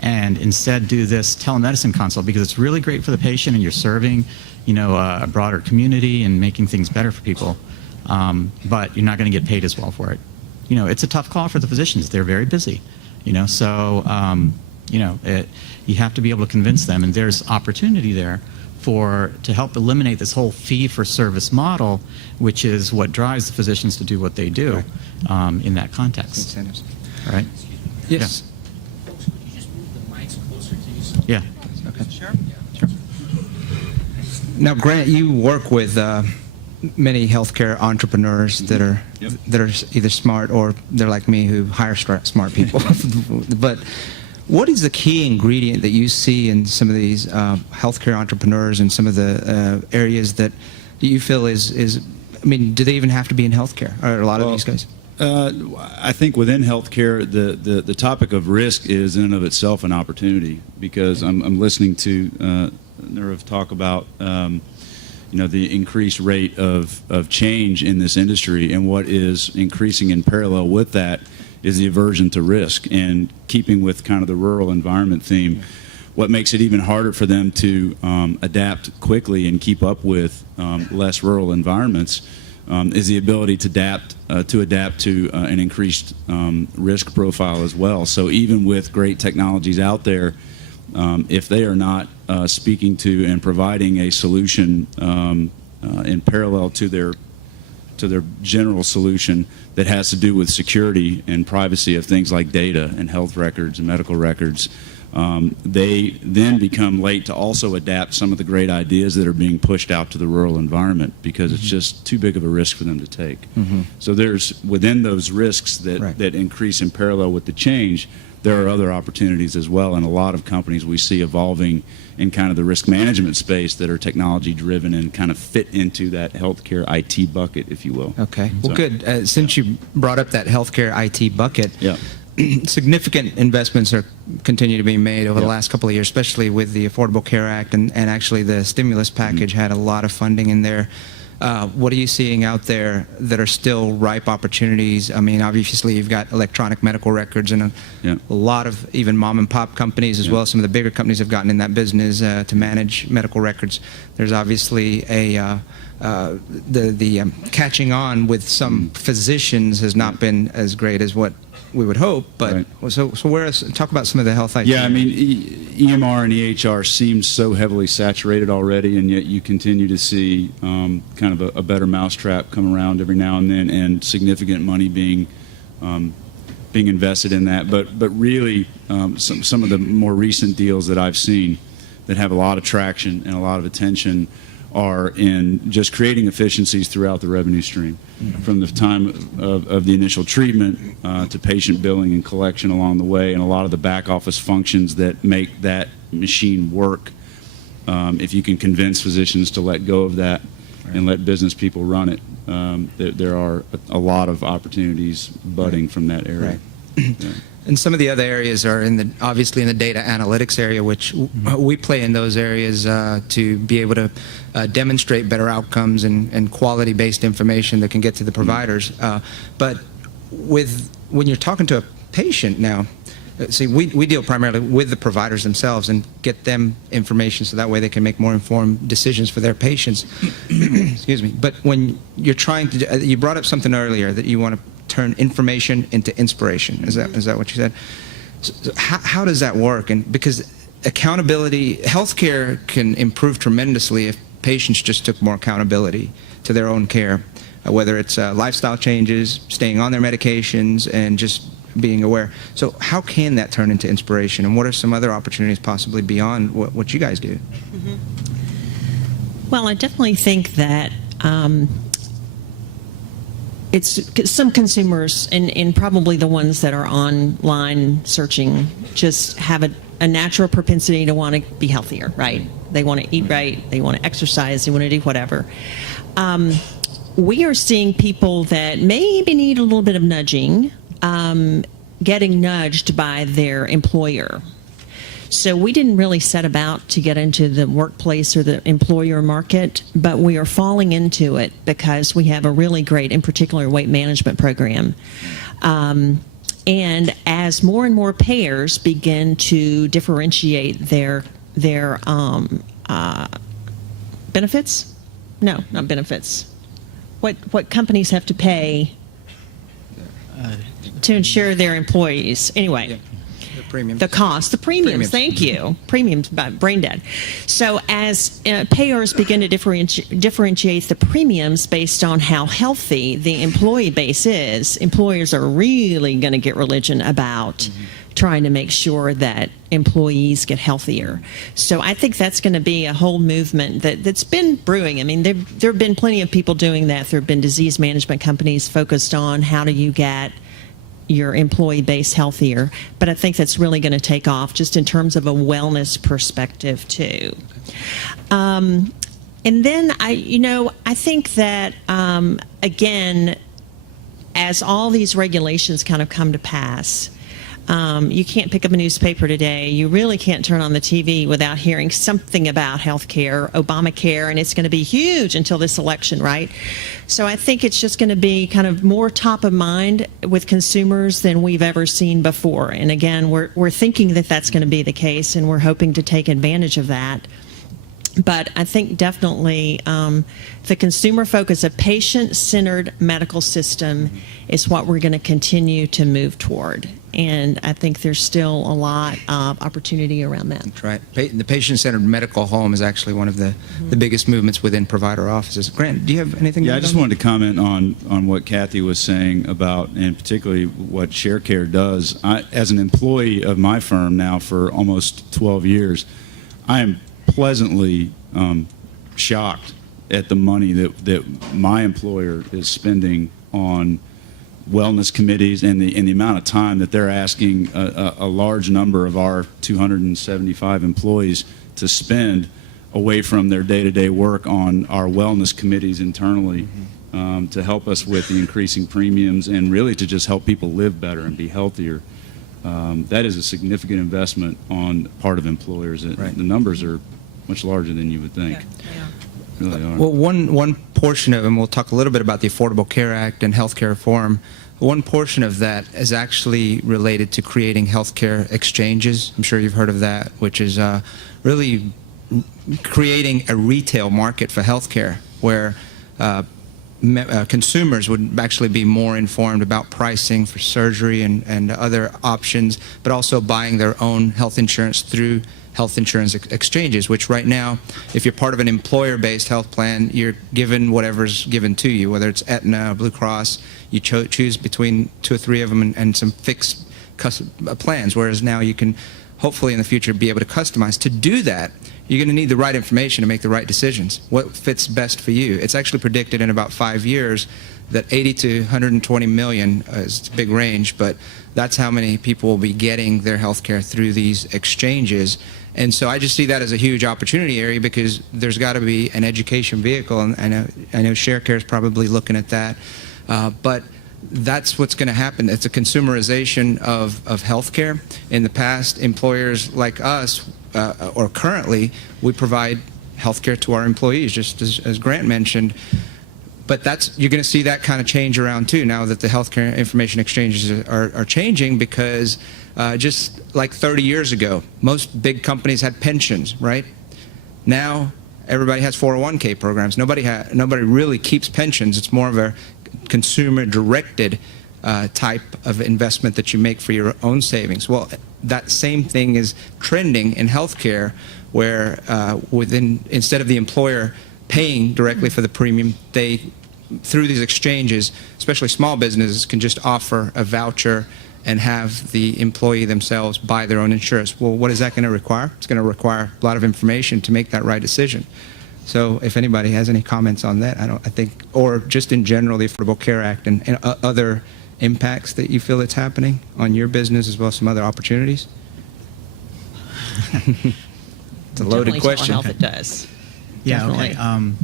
and instead do this telemedicine consult because it's really great for the patient and you're serving, a broader community and making things better for people, but you're not going to get paid as well for it. It's a tough call for the physicians. They're very busy, so you have to be able to convince them, and there's opportunity there to help eliminate this whole fee-for-service model, which is what drives the physicians to do what they do in that context. Incentives. All right? Yes. Yeah. Okay. Sure. Now, Grant, you work with many healthcare entrepreneurs that are either smart or they're like me who hire smart people. But what is the key ingredient that you see in some of these healthcare entrepreneurs and some of the areas that you feel is? Do they even have to be in healthcare? Or a lot of these guys? I think within healthcare, the topic of risk is in and of itself an opportunity because I'm listening to Nirav talk about the increased rate of change in this industry, and what is increasing in parallel with that is the aversion to risk. And keeping with kind of the rural environment theme, what makes it even harder for them to adapt quickly and keep up with less rural environments is the ability to adapt to an increased risk profile as well. So even with great technologies out there, if they are not speaking to and providing a solution in parallel to their general solution that has to do with security and privacy of things like data and health records and medical records, they then become late to also adapt some of the great ideas that are being pushed out to the rural environment because it's just too big of a risk for them to take. So there's within those risks that increase in parallel with the change, there are other opportunities as well, and a lot of companies we see evolving in kind of the risk management space that are technology driven and kind of fit into that healthcare IT bucket, if you will. Okay. Well, So, good. Since you brought up that healthcare IT bucket, Yeah. significant investments are continue to be made over the Yeah. last couple of years, especially with the Affordable Care Act, and actually the stimulus package had a lot of funding in there. What are you seeing out there that are still ripe opportunities? I mean, obviously you've got electronic medical records, and Yeah. a lot of even mom and pop companies as Yeah. well. Some of the bigger companies have gotten in that business to manage medical records. There's obviously the catching on with some physicians has not been as great as what we would hope. But Right. so talk about some of the health IT. Yeah, I mean, EMR and EHR seems so heavily saturated already, and yet you continue to see kind of a better mousetrap come around every now and then, and significant money being invested in that. But really, some of the more recent deals that I've seen that have a lot of traction and a lot of attention are in just creating efficiencies throughout the revenue stream, from the time of the initial treatment to patient billing and collection along the way, and a lot of the back office functions that make that machine work. If you can convince physicians to let go of that and let business people run it, there are a lot of opportunities budding from that area. Right. Yeah. And some of the other areas are obviously in the data analytics area, which we play in those areas to be able to demonstrate better outcomes and quality-based information that can get to the providers. But when you're talking to a patient now, see, we deal primarily with the providers themselves and get them information so that way they can make more informed decisions for their patients. Excuse me. But when you're trying to, you brought up something earlier that you want to turn information into inspiration. Is that what you said? So how does that work? And because accountability, healthcare can improve tremendously if patients just took more accountability to their own care, whether it's lifestyle changes, staying on their medications, and just being aware. So how can that turn into inspiration? And what are some other opportunities possibly beyond what you guys do? Well, I definitely think that it's some consumers, and probably the ones that are online searching, just have a natural propensity to want to be healthier, right? They want to eat right, they want to exercise, they want to do whatever. We are seeing people that maybe need a little bit of nudging, getting nudged by their employer. So we didn't really set about to get into the workplace or the employer market, but we are falling into it because we have a really great, in particular, weight management program. And as more and more payers begin to differentiate their benefits, no, not benefits, what companies have to pay to insure their employees. Anyway. Yeah. Premiums. The cost, the premiums. Thank you. Premiums, brain dead. So as payers begin to differentiate the premiums based on how healthy the employee base is, employers are really going to get religion about trying to make sure that employees get healthier. So I think that's going to be a whole movement that's been brewing. I mean, there have been plenty of people doing that. There have been disease management companies focused on how do you get your employee base healthier, but I think that's really going to take off just in terms of a wellness perspective too. And then I think that again, as all these regulations kind of come to pass, you can't pick up a newspaper today. You really can't turn on the TV without hearing something about healthcare, Obamacare, and it's going to be huge until this election, right? So I think it's just going to be kind of more top of mind with consumers than we've ever seen before. And again, we're thinking that that's going to be the case, and we're hoping to take advantage of that. But I think definitely the consumer focus, a patient-centered medical system is what we're going to continue to move toward. And I think there's still a lot of opportunity around that. That's right. The patient-centered medical home is actually one of the biggest movements within provider offices. Grant, do you have anything? Yeah, to I add just on? wanted to comment on what Kathy was saying about, and particularly what ShareCare does. As an employee of my firm now for almost 12 years, I am pleasantly shocked at the money that my employer is spending on wellness committees and the amount of time that they're asking a large number of our 275 employees to spend away from their day-to-day work on our wellness committees internally to help us with the increasing premiums and really to just help people live better and be healthier. That is a significant investment on part of employers. Right. The numbers are much larger than you would think. Yeah. Really are. Well, one portion of, and we'll talk a little bit about the Affordable Care Act and healthcare reform. One portion of that is actually related to creating healthcare exchanges. I'm sure you've heard of that, which is really creating a retail market for healthcare where consumers would actually be more informed about pricing for surgery and other options, but also buying their own health insurance through health insurance exchanges, which right now, if you're part of an employer-based health plan, you're given whatever's given to you, whether it's Aetna or Blue Cross. You choose between 2 or 3 of them and some fixed plans, whereas now you can hopefully in the future be able to customize. To do that, you're going to need the right information to make the right decisions. What fits best for you? It's actually predicted in about 5 years that 80 to 120 million is a big range, but that's how many people will be getting their health care through these exchanges. And so I just see that as a huge opportunity area because there's got to be an education vehicle, and I know ShareCare is probably looking at that. But that's what's going to happen. It's a consumerization of healthcare. In the past, employers like us, or currently, we provide healthcare to our employees, just as Grant mentioned. But you're going to see that kind of change around too now that the healthcare information exchanges are changing because just like 30 years ago, most big companies had pensions, right? Now everybody has 401k programs. Nobody really keeps pensions. It's more of a consumer-directed type of investment that you make for your own savings. Well, that same thing is trending in healthcare, where instead of the employer paying directly for the premium, they, through these exchanges, especially small businesses, can just offer a voucher and have the employee themselves buy their own insurance. Well, what is that going to require? It's going to require a lot of information to make that right decision. So if anybody has any comments on that, I think, or just in general, the Affordable Care Act and other impacts that you feel it's happening on your business as well as some other opportunities? It's a loaded Definitely question. telehealth, it does. Yeah, Definitely. okay.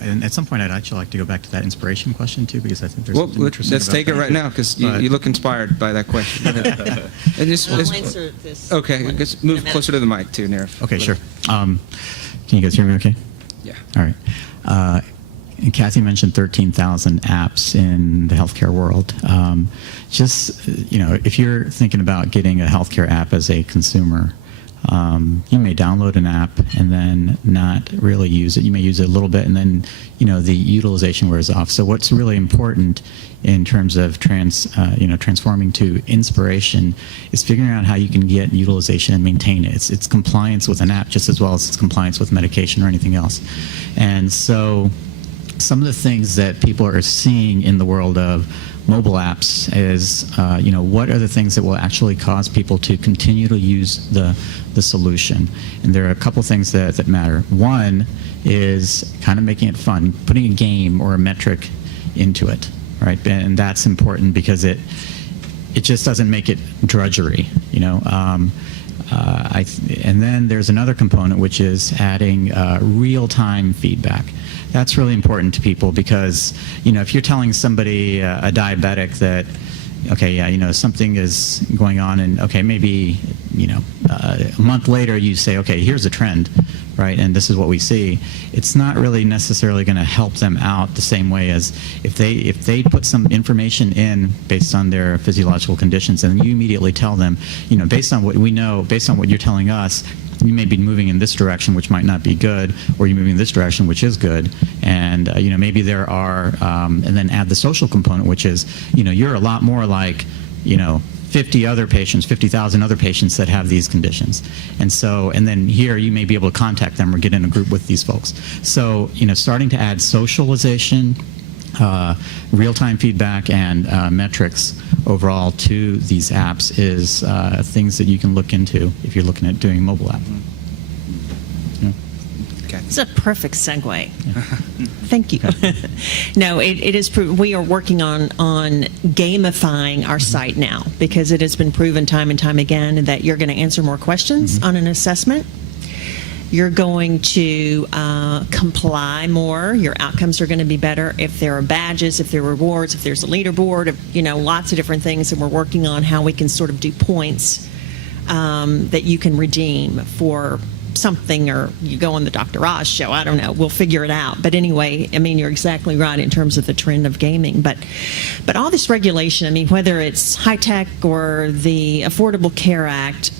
And at some point, I'd actually like to go back to that inspiration question, too, because I think there's Well, something interesting let's about take it that. right now because you look inspired by that question. And I'll answer this. okay, one let's in a move minute. closer to the mic, too, Nerf. Okay, sure. Can you guys hear me okay? Yeah. All right. And Kathy mentioned 13,000 apps in the healthcare world. If you're thinking about getting a healthcare app as a consumer, you may download an app and then not really use it. You may use it a little bit and then, the utilization wears off. So what's really important in terms of transforming to inspiration is figuring out how you can get utilization and maintain it. It's compliance with an app just as well as it's compliance with medication or anything else. And so some of the things that people are seeing in the world of mobile apps is, what are the things that will actually cause people to continue to use the solution? And there are a couple things that matter. One is kind of making it fun, putting a game or a metric into it, right? And that's important because it just doesn't make it drudgery, and then there's another component, which is adding real-time feedback. That's really important to people because, if you're telling somebody, a diabetic, that, something is going on and, maybe, a month later you say, okay, here's a trend, right, and this is what we see. It's not really necessarily going to help them out the same way as if they put some information in based on their physiological conditions and you immediately tell them, based on what we know, based on what you're telling us, you may be moving in this direction, which might not be good, or you're moving in this direction, which is good. And, maybe there are, and then add the social component, which is, you're a lot more like, 50 other patients, 50,000 other patients that have these conditions. And then here you may be able to contact them or get in a group with these folks. So, starting to add socialization, real-time feedback, and metrics overall to these apps is things that you can look into if you're looking at doing a mobile app. It's a perfect segue. Thank you. No, it is. We are working on gamifying our site now, because it has been proven time and time again that you're going to answer more questions on an assessment. You're going to comply more. Your outcomes are going to be better if there are badges, if there are rewards, if there's a leaderboard, lots of different things. And we're working on how we can sort of do points that you can redeem for something, or you go on the Dr. Oz show. I don't know. We'll figure it out. But anyway, you're exactly right in terms of the trend of gaming. But all this regulation, whether it's high tech or the Affordable Care Act,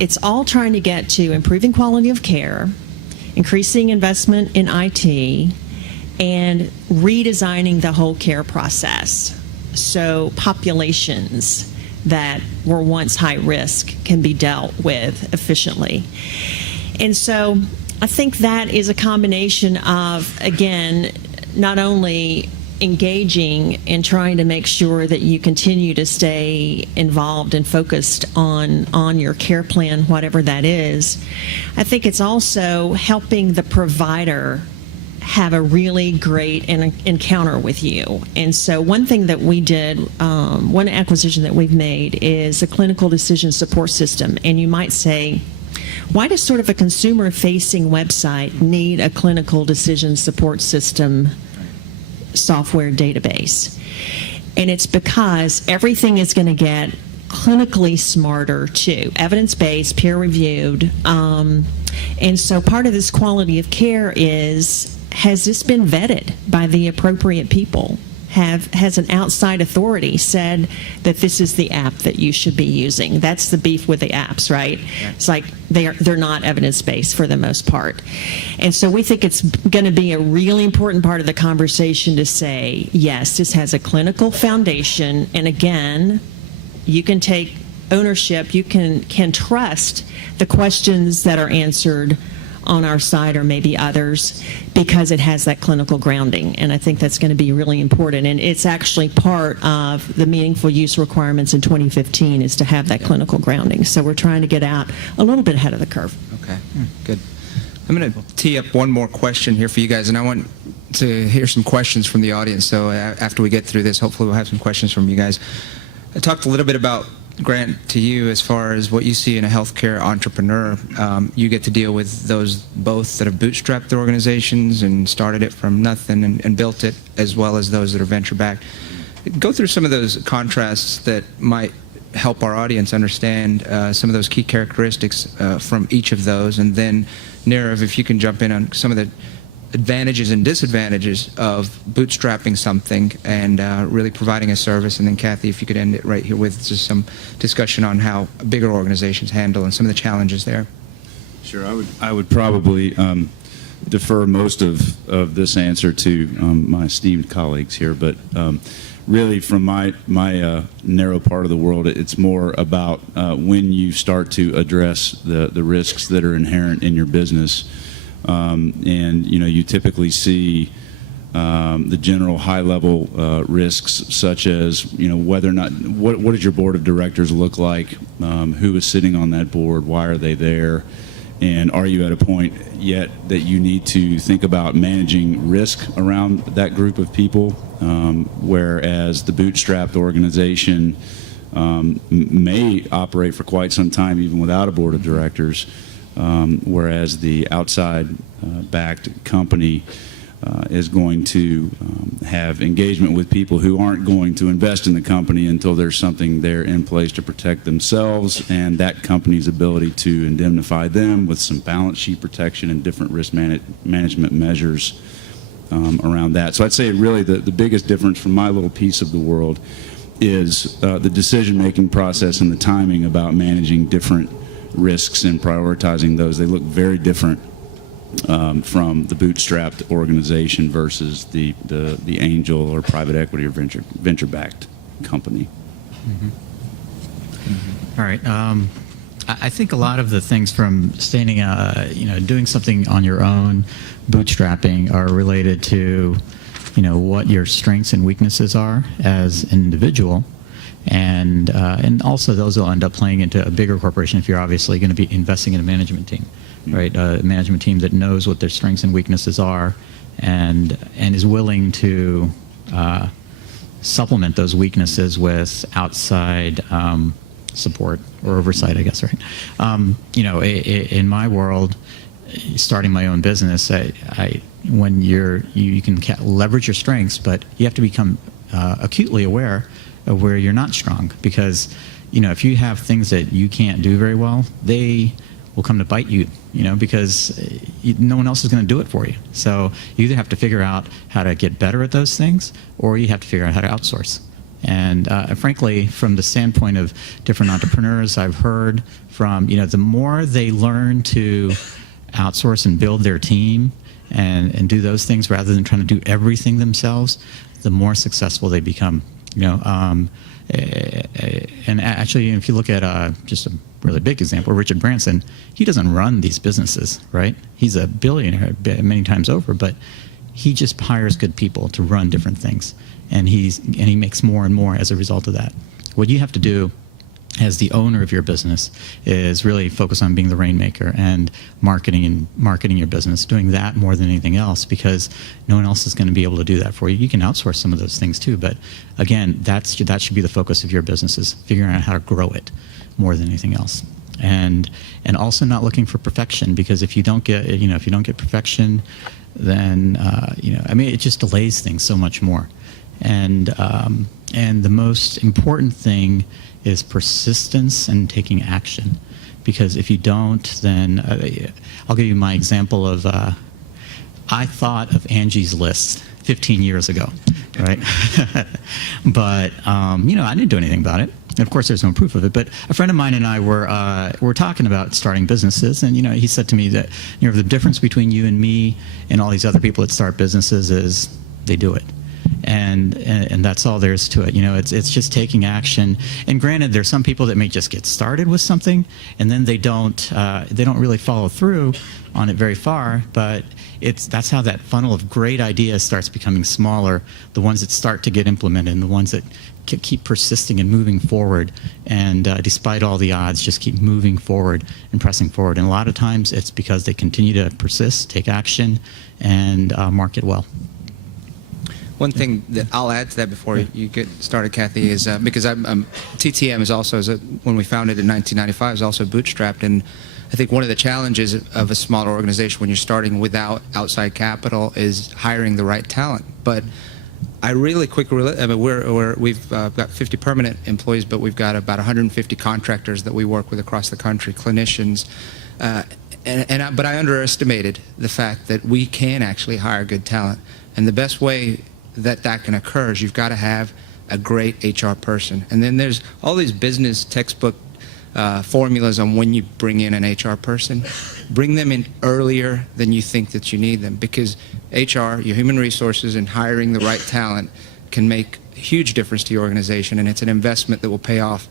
it's all trying to get to improving quality of care, increasing investment in IT, and redesigning the whole care process so populations that were once high risk can be dealt with efficiently. And so I think that is a combination of, again, not only engaging and trying to make sure that you continue to stay involved and focused on your care plan, whatever that is. I think it's also helping the provider have a really great encounter with you. And so one thing that we did, one acquisition that we've made is a clinical decision support system. And you might say, why does sort of a consumer-facing website need a clinical decision support system software database? And it's because everything is going to get clinically smarter too, evidence-based, peer-reviewed. And so part of this quality of care is, has this been vetted by the appropriate people? Has an outside authority said that this is the app that you should be using? That's the beef with the apps, right? Yeah. It's like they're not evidence-based for the most part. And so we think it's going to be a really important part of the conversation to say, yes, this has a clinical foundation, and again, you can take ownership, you can trust the questions that are answered on our site, or maybe others, because it has that clinical grounding. And I think that's going to be really important. And it's actually part of the meaningful use requirements in 2015 is to have that clinical grounding. So we're trying to get out a little bit ahead of the curve. Okay, good. I'm going to tee up one more question here for you guys, and I want to hear some questions from the audience. So after we get through this, hopefully we'll have some questions from you guys. I talked a little bit about, Grant, to you as far as what you see in a healthcare entrepreneur. You get to deal with those both that have bootstrapped their organizations and started it from nothing and built it, as well as those that are venture-backed. Go through some of those contrasts that might help our audience understand some of those key characteristics from each of those, and then, Nirav, if you can jump in on some of the advantages and disadvantages of bootstrapping something and really providing a service. And then Kathy, if you could end it right here with just some discussion on how bigger organizations handle and some of the challenges there. Sure, I would probably defer most of this answer to my esteemed colleagues here, but really from my narrow part of the world, it's more about when you start to address the risks that are inherent in your business. And you typically see the general high-level risks, such as whether or not what does your board of directors look like, who is sitting on that board, why are they there, and are you at a point yet that you need to think about managing risk around that group of people? Whereas the bootstrapped organization may operate for quite some time even without a board of directors. Whereas the outside backed company is going to have engagement with people who aren't going to invest in the company until there's something there in place to protect themselves and that company's ability to indemnify them with some balance sheet protection and different risk management measures around that. So I'd say really the biggest difference from my little piece of the world is the decision-making process and the timing about managing different risks and prioritizing those. They look very different from the bootstrapped organization versus the angel or private equity or venture-backed company. Mm-hmm. All right. I think a lot of the things from standing, doing something on your own, bootstrapping, are related to, what your strengths and weaknesses are as an individual, and also those will end up playing into a bigger corporation if you're obviously going to be investing in a management team, right? A management team that knows what their strengths and weaknesses are, and is willing to supplement those weaknesses with outside support or oversight, I guess, right? In my world, starting my own business, when you can leverage your strengths, but you have to become acutely aware of where you're not strong, because if you have things that you can't do very well, they will come to bite you, because no one else is going to do it for you. So you either have to figure out how to get better at those things, or you have to figure out how to outsource. And frankly, from the standpoint of different entrepreneurs, I've heard from, the more they learn to outsource and build their team and do those things rather than trying to do everything themselves, the more successful they become. And actually, if you look at just a really big example, Richard Branson, he doesn't run these businesses, right? He's a billionaire many times over, but he just hires good people to run different things, and he makes more and more as a result of that. What you have to do as the owner of your business is really focus on being the rainmaker and marketing your business, doing that more than anything else, because no one else is going to be able to do that for you. You can outsource some of those things too, but again, that should be the focus of your business, is figuring out how to grow it more than anything else. And also not looking for perfection, because if you don't get perfection, then it just delays things so much more. And the most important thing is persistence and taking action, because if you don't, then I'll give you my example of I thought of Angie's List 15 years ago, right? But I didn't do anything about it. And of course, there's no proof of it. But a friend of mine and I were talking about starting businesses, and he said to me that the difference between you and me and all these other people that start businesses is they do it. And that's all there is to it. It's just taking action. And granted, there's some people that may just get started with something, and then they don't really follow through on it very far. But that's how that funnel of great ideas starts becoming smaller. The ones that start to get implemented, and the ones that keep persisting and moving forward, and despite all the odds, just keep moving forward and pressing forward. And a lot of times, it's because they continue to persist, take action, and market well. One thing that I'll add to that before you get started, Kathy, is because TTM is also, when we founded in 1995, is also bootstrapped. And I think one of the challenges of a smaller organization when you're starting without outside capital is hiring the right talent. But I really quickly, we've got 50 permanent employees, but we've got about 150 contractors that we work with across the country, clinicians. But I underestimated the fact that we can actually hire good talent. And the best way that can occur is you've got to have a great HR person. And then there's all these business textbook formulas on when you bring in an HR person. Bring them in earlier than you think that you need them, because HR, your human resources, and hiring the right talent can make a huge difference to your organization, and it's an investment that will pay off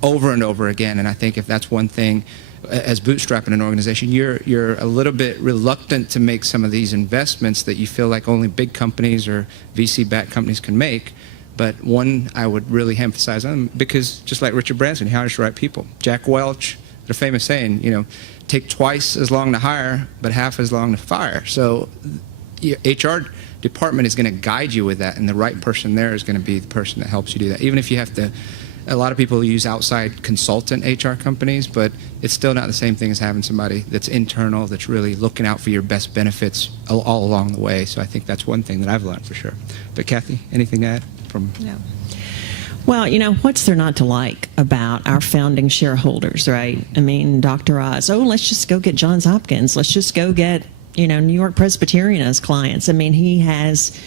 over and over again. And I think if that's one thing, as bootstrapping an organization, you're a little bit reluctant to make some of these investments that you feel like only big companies or VC-backed companies can make. But one, I would really emphasize on, because just like Richard Branson, he hires the right people. Jack Welch, the famous saying, take twice as long to hire, but half as long to fire. So your HR department is going to guide you with that, and the right person there is going to be the person that helps you do that. Even if you have to, a lot of people use outside consultant HR companies, but it's still not the same thing as having somebody that's internal, that's really looking out for your best benefits all along the way. So I think that's one thing that I've learned for sure. But Kathy, anything to add from? No. Well, what's there not to like about our founding shareholders, right? I mean, Dr. Oz, let's just go get Johns Hopkins. Let's just go get, New York Presbyterian as clients. I mean, he has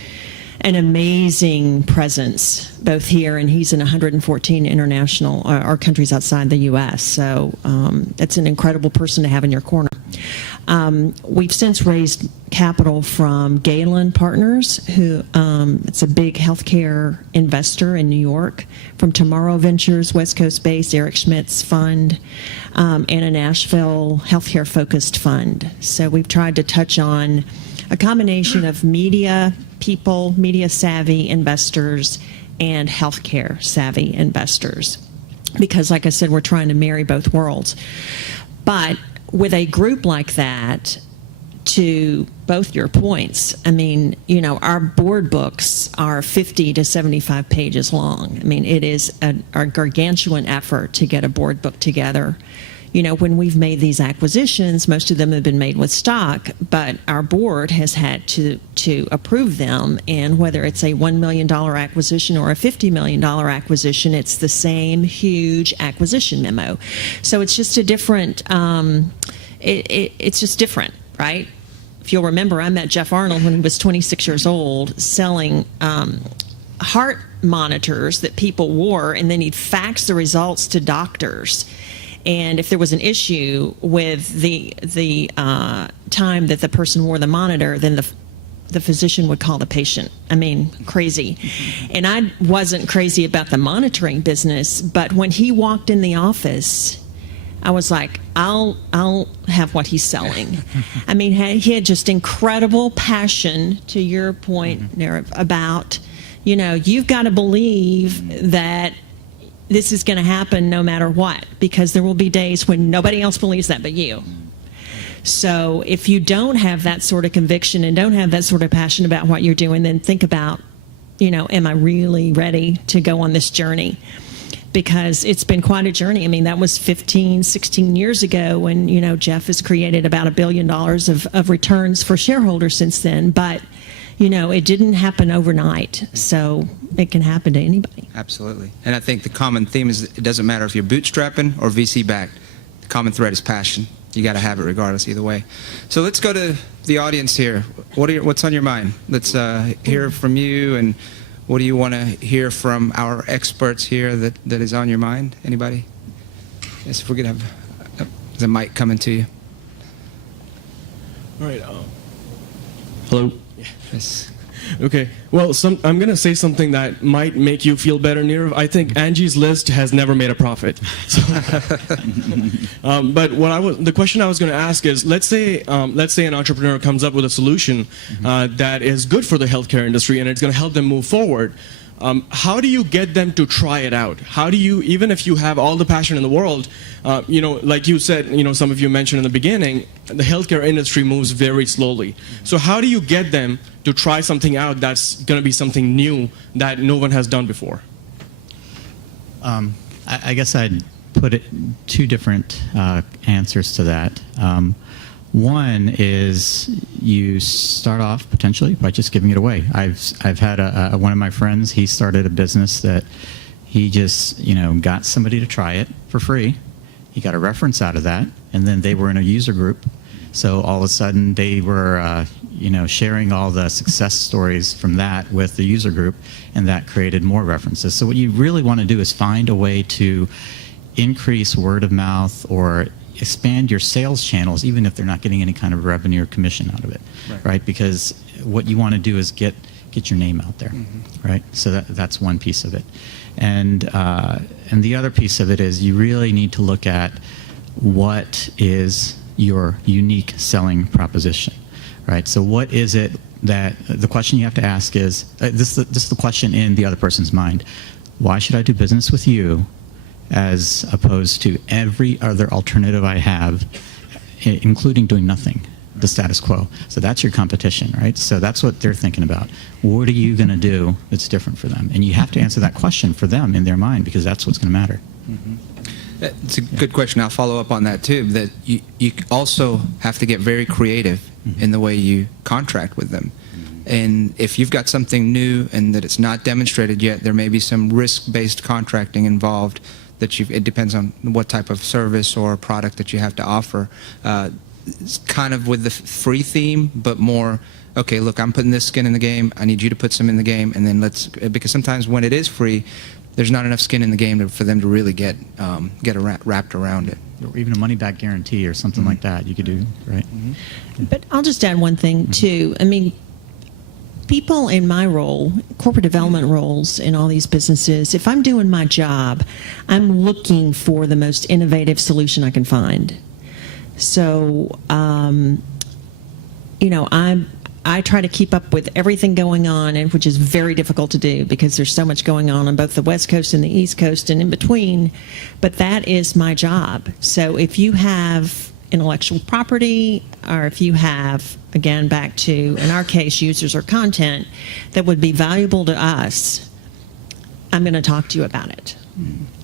an amazing presence both here, and he's in 114 international or countries outside the U.S. So it's an incredible person to have in your corner. We've since raised capital from Galen Partners, who it's a big healthcare investor in New York, from Tomorrow Ventures, West Coast based, Eric Schmidt's fund, and a Nashville healthcare-focused fund. So we've tried to touch on a combination of media people, media-savvy investors, and healthcare-savvy investors. Because, like I said, we're trying to marry both worlds. But with a group like that, to both your points, I mean, you know, our board books are 50 to 75 pages long. I mean, it is a gargantuan effort to get a board book together. You know, when we've made these acquisitions, most of them have been made with stock, but our board has had to approve them. And whether it's a $1 million acquisition or a $50 million acquisition, it's the same huge acquisition memo. So it's just a different, it's just different, right? If you'll remember, I met Jeff Arnold when he was 26 years old selling heart monitors that people wore, and then he'd fax the results to doctors. And if there was an issue with the time that the person wore the monitor, then the physician would call the patient. I mean, crazy. And I wasn't crazy about the monitoring business, but when he walked in the office, I was like, I'll have what he's selling. I mean, he had just incredible passion, to your point, Narav, about, you know, you've got to believe that this is going to happen no matter what, because there will be days when nobody else believes that but you. So if you don't have that sort of conviction and don't have that sort of passion about what you're doing, then think about, you know, am I really ready to go on this journey? Because it's been quite a journey. I mean, that was 15, 16 years ago when, you know, Jeff has created about $1 billion of returns for shareholders since then. But, you know, it didn't happen overnight. So it can happen to anybody. Absolutely. And I think the common theme is it doesn't matter if you're bootstrapping or VC backed. The common thread is passion. You got to have it regardless, either way. So let's go to the audience here. What's on your mind? Let's hear from you, and what do you want to hear from our experts here that is on your mind? Anybody? Yes, if we're going to have the mic coming to you. All right. Hello. Yes. Okay. Well, I'm going to say something that might make you feel better, Nirav. I think Angie's List has never made a profit. So, but the question I was going to ask is, let's say an entrepreneur comes up with a solution that is good for the healthcare industry and it's going to help them move forward. How do you get them to try it out? How do you, even if you have all the passion in the world, you know, like you said, you know, some of you mentioned in the beginning, the healthcare industry moves very slowly. So how do you get them to try something out that's going to be something new that no one has done before? I guess I'd put it two different answers to that. One is you start off potentially by just giving it away. I've had one of my friends. He started a business that he just, you know, got somebody to try it for free. He got a reference out of that, and then they were in a user group. So all of a sudden they were, you know, sharing all the success stories from that with the user group, and that created more references. So what you really want to do is find a way to increase word of mouth or expand your sales channels, even if they're not getting any kind of revenue or commission out of it, right? Because what you want to do is get your name out there, right? So that's one piece of it, and the other piece of it is you really need to look at what is your unique selling proposition, right? So what is it that the question you have to ask is this is the question in the other person's mind: why should I do business with you, as opposed to every other alternative I have, including doing nothing, the status quo? So that's your competition, right? So that's what they're thinking about. What are you going to do that's different for them? And you have to answer that question for them in their mind, because that's what's going to matter. It's a good question. I'll follow up on that too, that you also have to get very creative in the way you contract with them. And if you've got something new and that it's not demonstrated yet, there may be some risk-based contracting involved. It depends on what type of service or product that you have to offer. It's kind of with the free theme, but more, okay, look, I'm putting this skin in the game. I need you to put some in the game, and then because sometimes when it is free, there's not enough skin in the game for them to really get wrapped around it. Or even a money-back guarantee or something like that you could do, right? But I'll just add one thing, too. I mean, people in my role, corporate development roles in all these businesses, if I'm doing my job, I'm looking for the most innovative solution I can find. So, you know, I try to keep up with everything going on, and which is very difficult to do because there's so much going on both the West Coast and the East Coast and in between. But that is my job. So if you have intellectual property, or if you have, again, back to, in our case, users or content that would be valuable to us, I'm going to talk to you about it.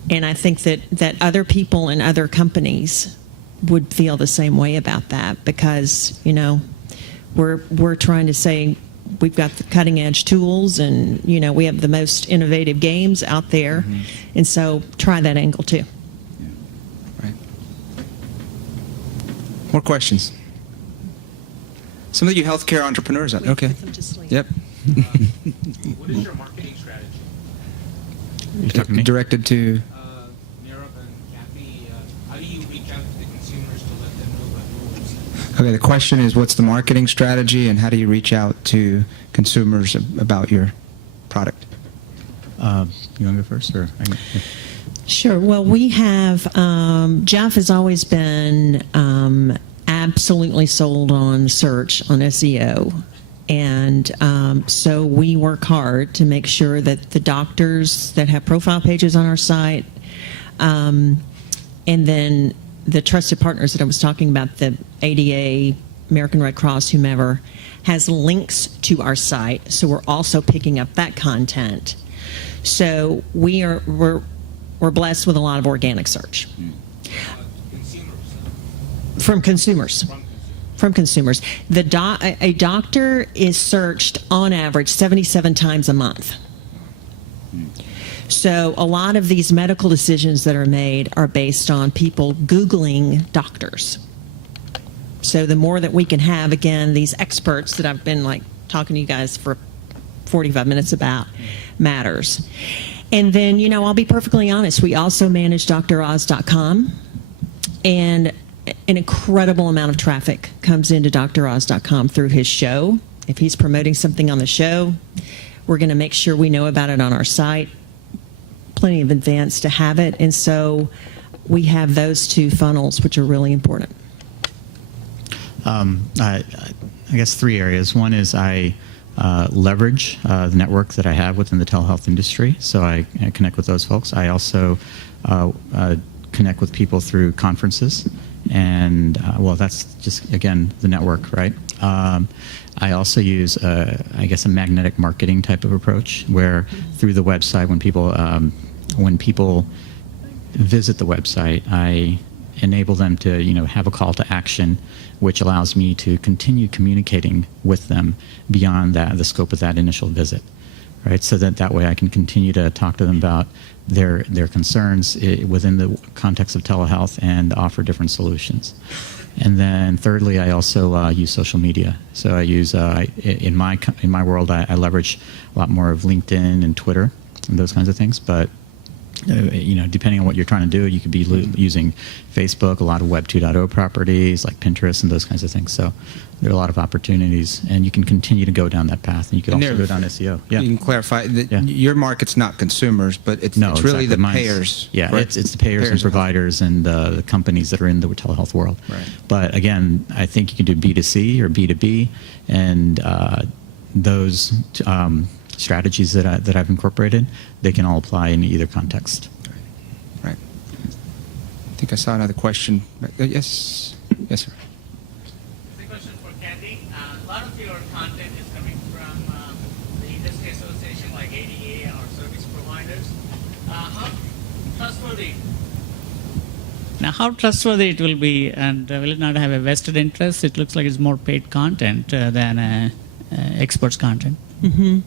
And I think that other people in other companies would feel the same way about that because, you know, we're trying to say we've got the cutting edge tools and, you know, we have the most innovative games out there. And so try that angle too. Right. More questions? Some of you healthcare entrepreneurs out there. Okay. Yep. What is your marketing strategy? You're talking to me? Directed to. Nirav and Kathy, how do you reach out to the consumers to let them know about rules? Okay, the question is, what's the marketing strategy, and how do you reach out to consumers about your product? You want to go first, or? Sure. Well, we have, Jeff has always been absolutely sold on search, on SEO. And so we work hard to make sure that the doctors that have profile pages on our site, and then the trusted partners that I was talking about, the ADA, American Red Cross, whomever, has links to our site. So we're also picking up that content. So we're blessed with a lot of organic search from consumers. From consumers. A doctor is searched on average 77 times a month. So a lot of these medical decisions that are made are based on people Googling doctors. So the more that we can have, again, these experts that I've been like talking to you guys for 45 minutes about matters. And then, you know, I'll be perfectly honest, we also manage DrOz.com, and an incredible amount of traffic comes into DrOz.com through his show. If he's promoting something on the show, we're going to make sure we know about it on our site, plenty of advance to have it. And so we have those two funnels, which are really important. I guess three areas. One is I leverage the network that I have within the telehealth industry, so I connect with those folks. I also connect with people through conferences, and well, that's just, again, the network, right? I also use, I guess, a magnetic marketing type of approach, where through the website, when people visit the website, I enable them to, you know, have a call to action, which allows me to continue communicating with them beyond the scope of that initial visit, right? So that way I can continue to talk to them about their concerns within the context of telehealth and offer different solutions. And then thirdly, I also use social media. So I use in my world, I leverage a lot more of LinkedIn and Twitter and those kinds of things. But you know, depending on what you're trying to do, you could be using Facebook, a lot of Web 2.0 properties like Pinterest and those kinds of things. So there are a lot of opportunities, and you can continue to go down that path. And you can also go down SEO. Yeah. You can clarify that your market's not consumers, but it's really exactly. the payers. Yeah, right? it's the payers and providers and the companies that are in the telehealth world. Right. But again, I think you can do B2C or B2B, and those strategies that I've incorporated, they can all apply in either context. Right. I think I saw another question. Yes, sir. The question for Kathy. A lot of your content is coming from the industry association like ADA or service providers. How trustworthy? Now, how trustworthy it will be, and will it not have a vested interest? It looks like it's more paid content than experts' content. Mm-hmm.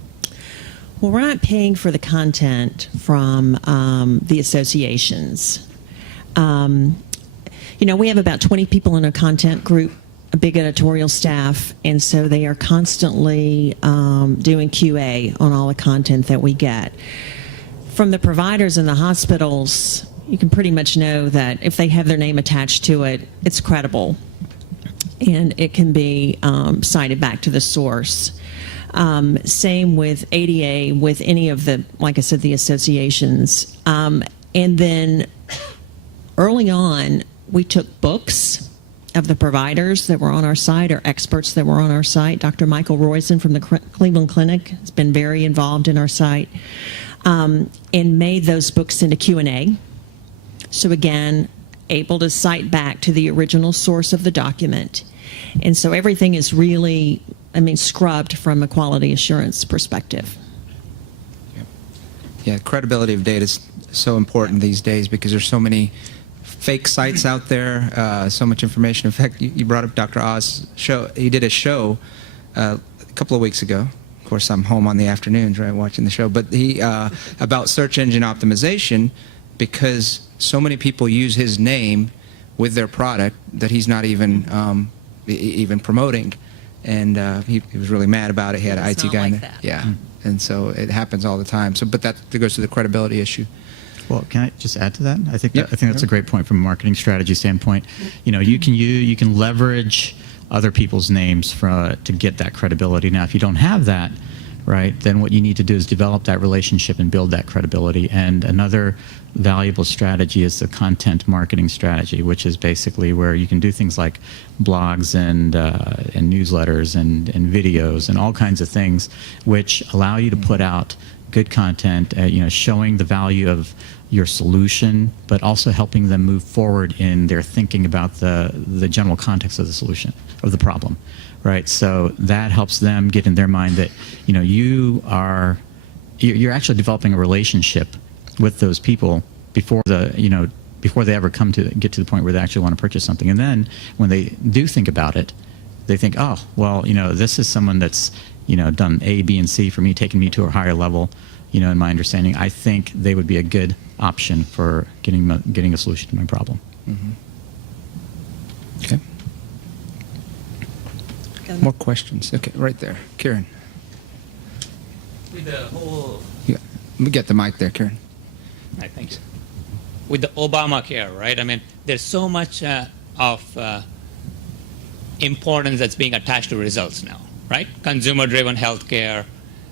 Well, we're not paying for the content from the associations. You know, we have about 20 people in a content group, a big editorial staff, and so they are constantly doing QA on all the content that we get. from the providers in the hospitals, you can pretty much know that if they have their name attached to it, it's credible, and it can be cited back to the source. Same with ADA, with any of the, like I said, the associations. And then early on, we took books of the providers that were on our site or experts that were on our site. Dr. Michael Roizen from the Cleveland Clinic has been very involved in our site, and made those books into Q&A. So again, able to cite back to the original source of the document. And so everything is really, scrubbed from a quality assurance perspective. Yeah, credibility of data is so important these days because there's so many fake sites out there, so much information. In fact, you brought up Dr. Oz show. He did a show a couple of weeks ago. Of course, I'm home on the afternoons, right, watching the show. But he about search engine optimization, because so many people use his name with their product that he's not even even promoting, and he was really mad about it. He had an It's IT not guy in like there. that. Yeah, and so it happens all the time. So, but that goes to the credibility issue. Well, can I just add to that? I think Yeah. that's a great point from a marketing strategy standpoint. You can leverage other people's names to get that credibility. Now, if you don't have that, right, then what you need to do is develop that relationship and build that credibility. And another valuable strategy is the content marketing strategy, which is basically where you can do things like blogs and newsletters and videos and all kinds of things, which allow you to put out good content, showing the value of your solution, but also helping them move forward in their thinking about the general context of the solution, of the problem, right? So that helps them get in their mind that, you're actually developing a relationship with those people before before they ever get to the point where they actually want to purchase something. And then when they do think about it, they think, oh, well, this is someone that's, done A, B, and C for me, taking me to a higher level, in my understanding. I think they would be a good option for getting a solution to my problem. Mm-hmm. Okay. More questions? Okay, right there. Karen. With the whole, Yeah. Let me get the mic there, Karen. right, thanks. With the Obamacare, right? There's so much of importance that's being attached to results now, right? Consumer-driven healthcare,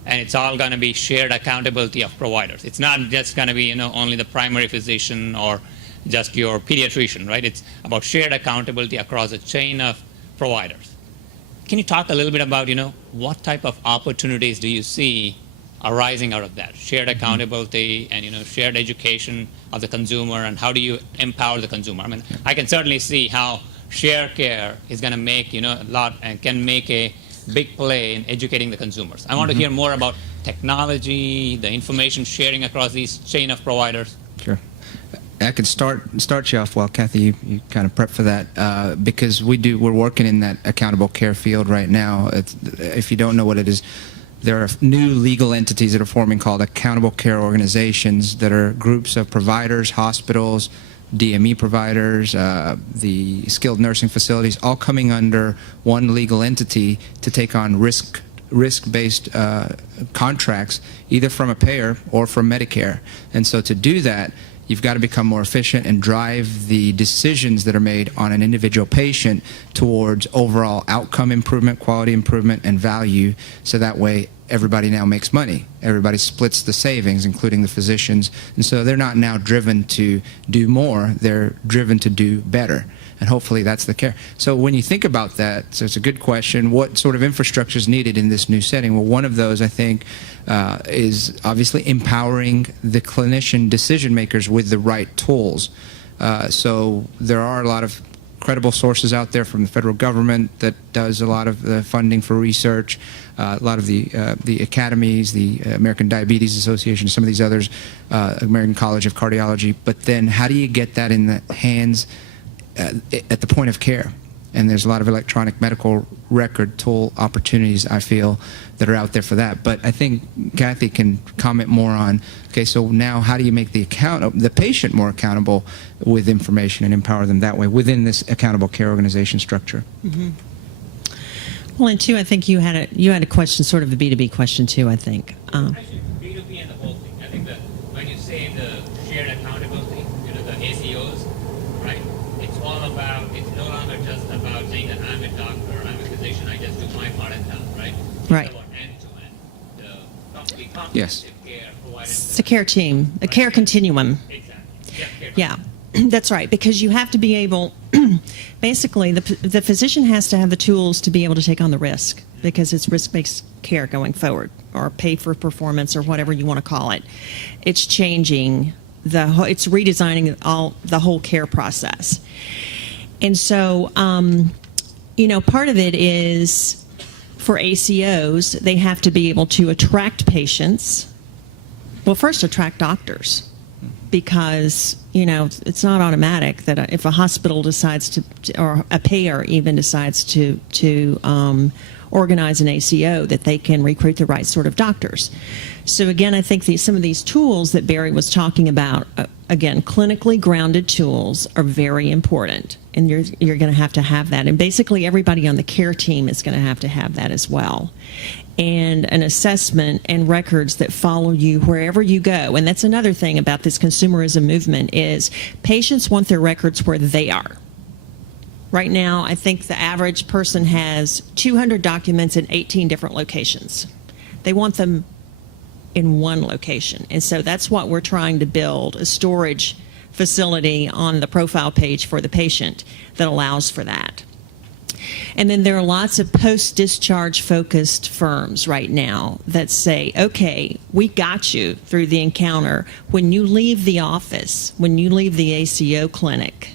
and it's all going to be shared accountability of providers. It's not just going to be, only the primary physician or just your pediatrician, right? It's about shared accountability across a chain of providers. Can you talk a little bit about, what type of opportunities do you see arising out of that? Shared accountability and, shared education of the consumer, and how do you empower the consumer? I can certainly see how shared care is going to make, a lot, and can make a big play in educating the consumers. I want to hear more about technology, the information sharing across these chain of providers. Sure. I could start you off well, Kathy. You kind of prep for that because we're working in that accountable care field right now. If you don't know what it is, there are new legal entities that are forming called accountable care organizations that are groups of providers, hospitals, DME providers, the skilled nursing facilities, all coming under one legal entity to take on risk-based contracts, either from a payer or from Medicare. And so to do that, you've got to become more efficient and drive the decisions that are made on an individual patient towards overall outcome improvement, quality improvement, and value, so that way everybody now makes money. Everybody splits the savings, including the physicians. And so they're not now driven to do more, they're driven to do better. And hopefully that's the care. So when you think about that, so it's a good question, what sort of infrastructure is needed in this new setting? Well, one of those, I think, is obviously empowering the clinician decision makers with the right tools. So there are a lot of credible sources out there from the federal government that does a lot of the funding for research, a lot of the academies, the American Diabetes Association, some of these others, American College of Cardiology. But then how do you get that in the hands at the point of care? And there's a lot of electronic medical record tool opportunities, I feel, that are out there for that. But I think Kathy can comment more on, okay, so now how do you make the patient more accountable with information and empower them that way within this accountable care organization structure? Mm-hmm. Well, and two, I think you had a question, sort of a B2B question too, I think. Actually, B2B and the whole thing. I think that when you Yes. care provided. It's a care team, a care continuum. Exactly. Yeah, that's right. Because you have to be able, basically, the physician has to have the tools to be able to take on the risk, because it's risk-based care going forward, or pay for performance, or whatever you want to call it. It's changing it's redesigning the whole care process. And so, part of it is for ACOs, they have to be able to attract patients. Well, first attract doctors, because it's not automatic that if a hospital decides to, or a payer even decides to organize an ACO, that they can recruit the right sort of doctors. So again, I think some of these tools that Barry was talking about, again, clinically grounded tools are very important, and you're going to have that. And basically everybody on the care team is going to have that as well. And an assessment and records that follow you wherever you go. And that's another thing about this consumerism movement is patients want their records where they are. Right now, I think the average person has 200 documents in 18 different locations. They want them in one location. And so that's what we're trying to build, a storage facility on the profile page for the patient that allows for that. And then there are lots of post-discharge focused firms right now that say, okay, we got you through the encounter. When you leave the office, when you leave the ACO clinic,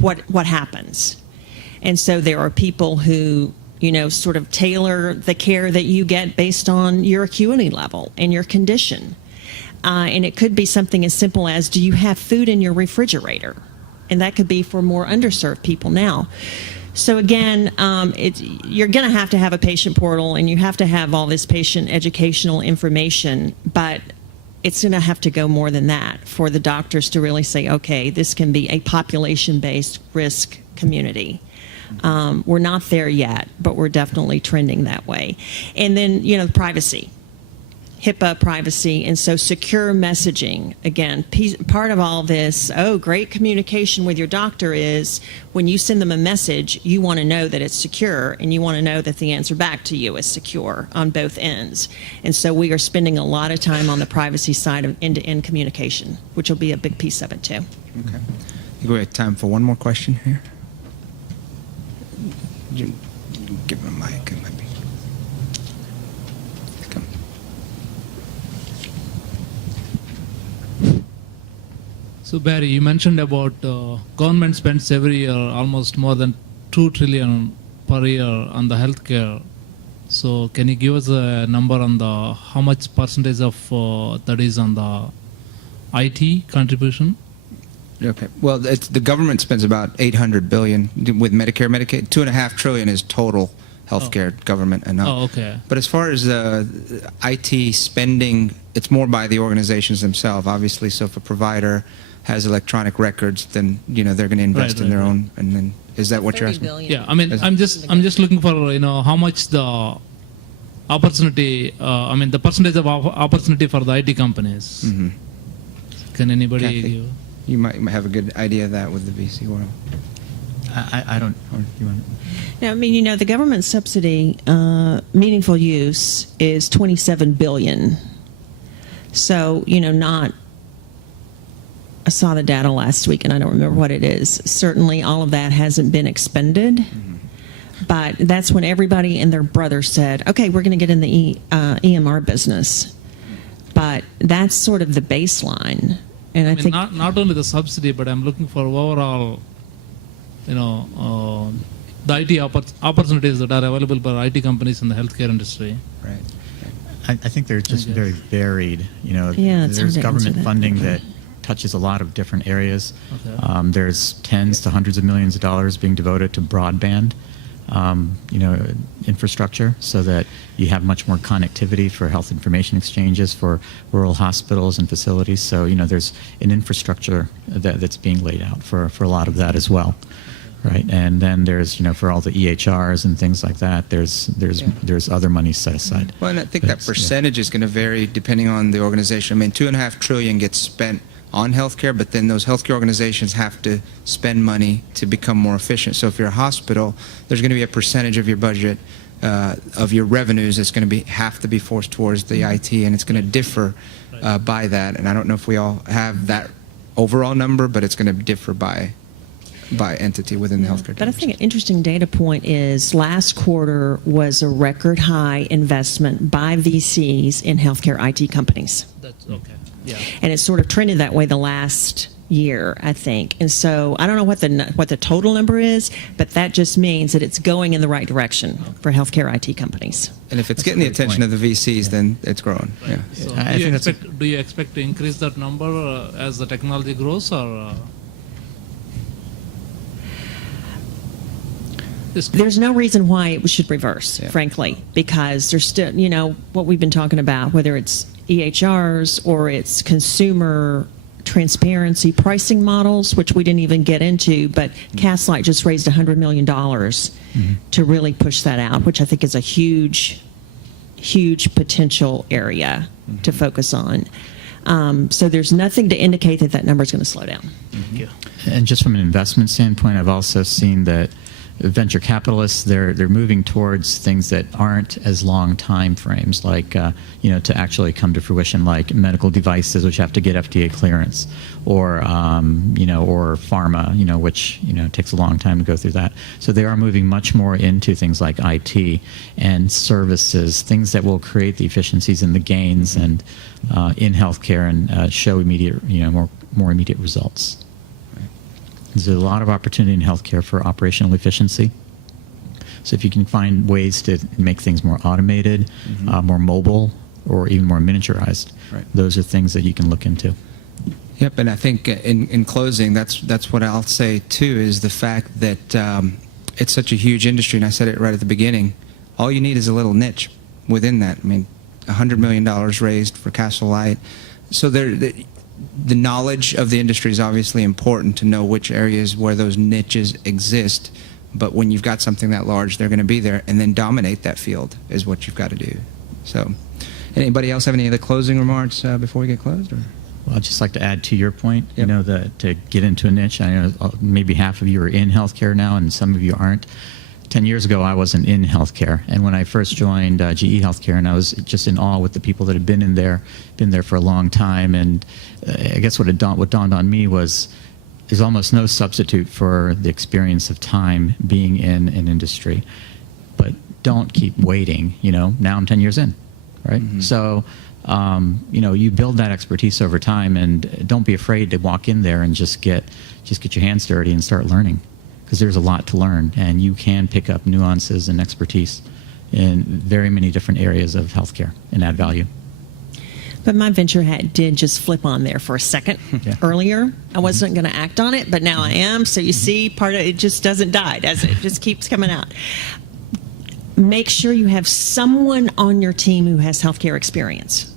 what happens? And so there are people who, sort of tailor the care that you get based on your acuity level and your condition. And it could be something as simple as, do you have food in your refrigerator? And that could be for more underserved people now. So again, you're going to have a patient portal, and you have to have all this patient educational information, but it's going to have to go more than that for the doctors to really say, okay, this can be a population-based risk community. We're not there yet, but we're definitely trending that way. And then, privacy. HIPAA privacy, and so secure messaging. Again, part of all this, great communication with your doctor is when you send them a message, you want to know that it's secure, and you want to know that the answer back to you is secure on both ends. And so we are spending a lot of time on the privacy side of end-to-end communication, which will be a big piece of it too. Okay. I think we have time for one more question here. You give him a mic. It might be. Come. So Barry, you mentioned about government spends every year almost more than $2 trillion per year on the healthcare. So can you give us a number on how much percentage of that is on the IT contribution? Okay. Well, the government spends about $800 billion with Medicare, Medicaid. $2.5 trillion is total healthcare, government, and Oh, okay. But as far as IT spending, it's more by the organizations themselves, obviously. So if a provider has electronic records, then they're going to invest in their own. And then is that what you're asking? Yeah, I mean, I'm just looking for how much the opportunity. The percentage of opportunity for the IT companies. Mm-hmm. Can anybody Kathy? give? You might have a good idea of that with the VC world. I don't. Or you want? Now, the government subsidy, meaningful use, is $27 billion. So, not. I saw the data last week, and I don't remember what it is. Certainly, all of that hasn't been expended. Mm-hmm. But that's when everybody and their brother said, okay, we're going to get in the EMR business. But that's sort of the baseline. And I think not only the subsidy, but I'm looking for overall, the IT opportunities that are available by IT companies in the healthcare industry. Right. I think they're just very varied. Yeah, it's hard there's to government answer that. funding that touches a lot of different areas. Okay. There's tens to hundreds of millions of dollars being devoted to broadband, infrastructure, so that you have much more connectivity for health information exchanges for rural hospitals and facilities. So there's an infrastructure that's being laid out for a lot of that as well, right? And then there's for all the EHRs and things like that. There's other money set aside. Well, and I think that percentage is going to vary depending on the organization. $2.5 trillion gets spent on healthcare, but then those healthcare organizations have to spend money to become more efficient. So if you're a hospital, there's going to be a percentage of your budget of your revenues that's going to have to be forced towards the IT, and it's going to differ by that. And I don't know if we all have that overall number, but it's going to differ by entity within the healthcare. But I think an interesting data point is last quarter was a record high investment by VCs in healthcare IT companies. That's okay. Yeah. And it's sort of trended that way the last year, I think. And so I don't know what the total number is, but that just means that it's going in the right direction for healthcare IT companies. And if it's getting the attention of the VCs, then it's growing. Yeah. So I think do you expect to increase that number as the technology grows, or? There's no reason why it should reverse, frankly, because there's still, what we've been talking about, whether it's EHRs or it's consumer transparency pricing models, which we didn't even get into, but Castlight just raised $100 million to really push that out, which I think is a huge, huge potential area to focus on. So there's nothing to indicate that number is going to slow down. And just from an investment standpoint, I've also seen that venture capitalists, they're moving towards things that aren't as long time frames, like to actually come to fruition, like medical devices, which have to get FDA clearance, or or pharma, which takes a long time to go through that. So they are moving much more into things like IT and services, things that will create the efficiencies and the gains and in healthcare and show immediate, more immediate results. There's a lot of opportunity in healthcare for operational efficiency. So if you can find ways to make things more automated, more mobile, or even more miniaturized, those are things that you can look into. Yep, and I think in closing, that's what I'll say too, is the fact that it's such a huge industry, and I said it right at the beginning. All you need is a little niche within that. I mean, $100 million raised for Castlight. So the knowledge of the industry is obviously important to know which areas where those niches exist, but when you've got something that large, they're going to be there, and then dominate that field is what you've got to do. So, anybody else have any other closing remarks before we get closed? Or? Well, I'd just like to add to your point, that to get into a niche, I know maybe half of you are in healthcare now and some of you aren't. 10 years ago, I wasn't in healthcare, and when I first joined GE Healthcare, and I was just in awe with the people that had been there for a long time, and I guess what dawned on me was there's almost no substitute for the experience of time being in an industry. But don't keep waiting. Now I'm 10 years in, right? So, you build that expertise over time, and don't be afraid to walk in there and just get your hands dirty and start learning. Because there's a lot to learn, and you can pick up nuances and expertise in very many different areas of healthcare and add value. But my venture hat did just flip on there for a second earlier. I wasn't going to act on it, but now I am. So you see, part of it just doesn't die, does it? It just keeps coming out. Make sure you have someone on your team who has healthcare experience.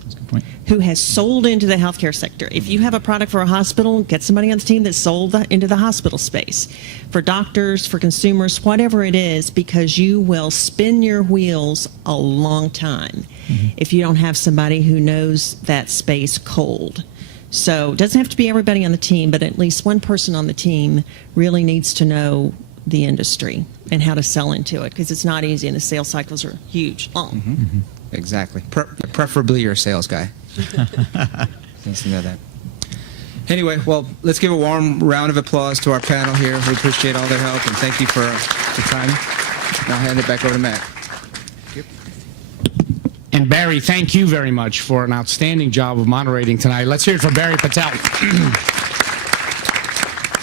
Who has sold into the healthcare sector. If you have a product for a hospital, get somebody on the team that's sold into the hospital space. For doctors, for consumers, whatever it is, because you will spin your wheels a long time if you don't have somebody who knows that space cold. So it doesn't have to be everybody on the team, but at least one person on the team really needs to know the industry and how to sell into it, because it's not easy and the sales cycles are huge, long. Exactly. Preferably you're a sales guy. Nice to know that. Anyway, well, let's give a warm round of applause to our panel here. We appreciate all their help, and thank you for the time. Now I'll hand it back over to Matt. And Barry, thank you very much for an outstanding job of moderating tonight. Let's hear it for Barry Patel.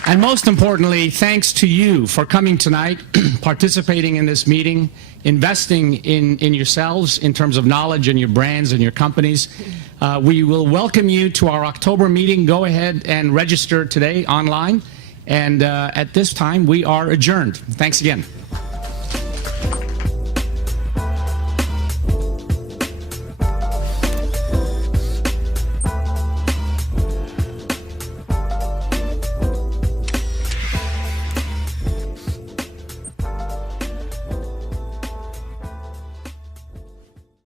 And most importantly, thanks to you for coming tonight, participating in this meeting, investing in yourselves in terms of knowledge and your brands and your companies. We will welcome you to our October meeting. Go ahead and register today online. And at this time, we are adjourned. Thanks again.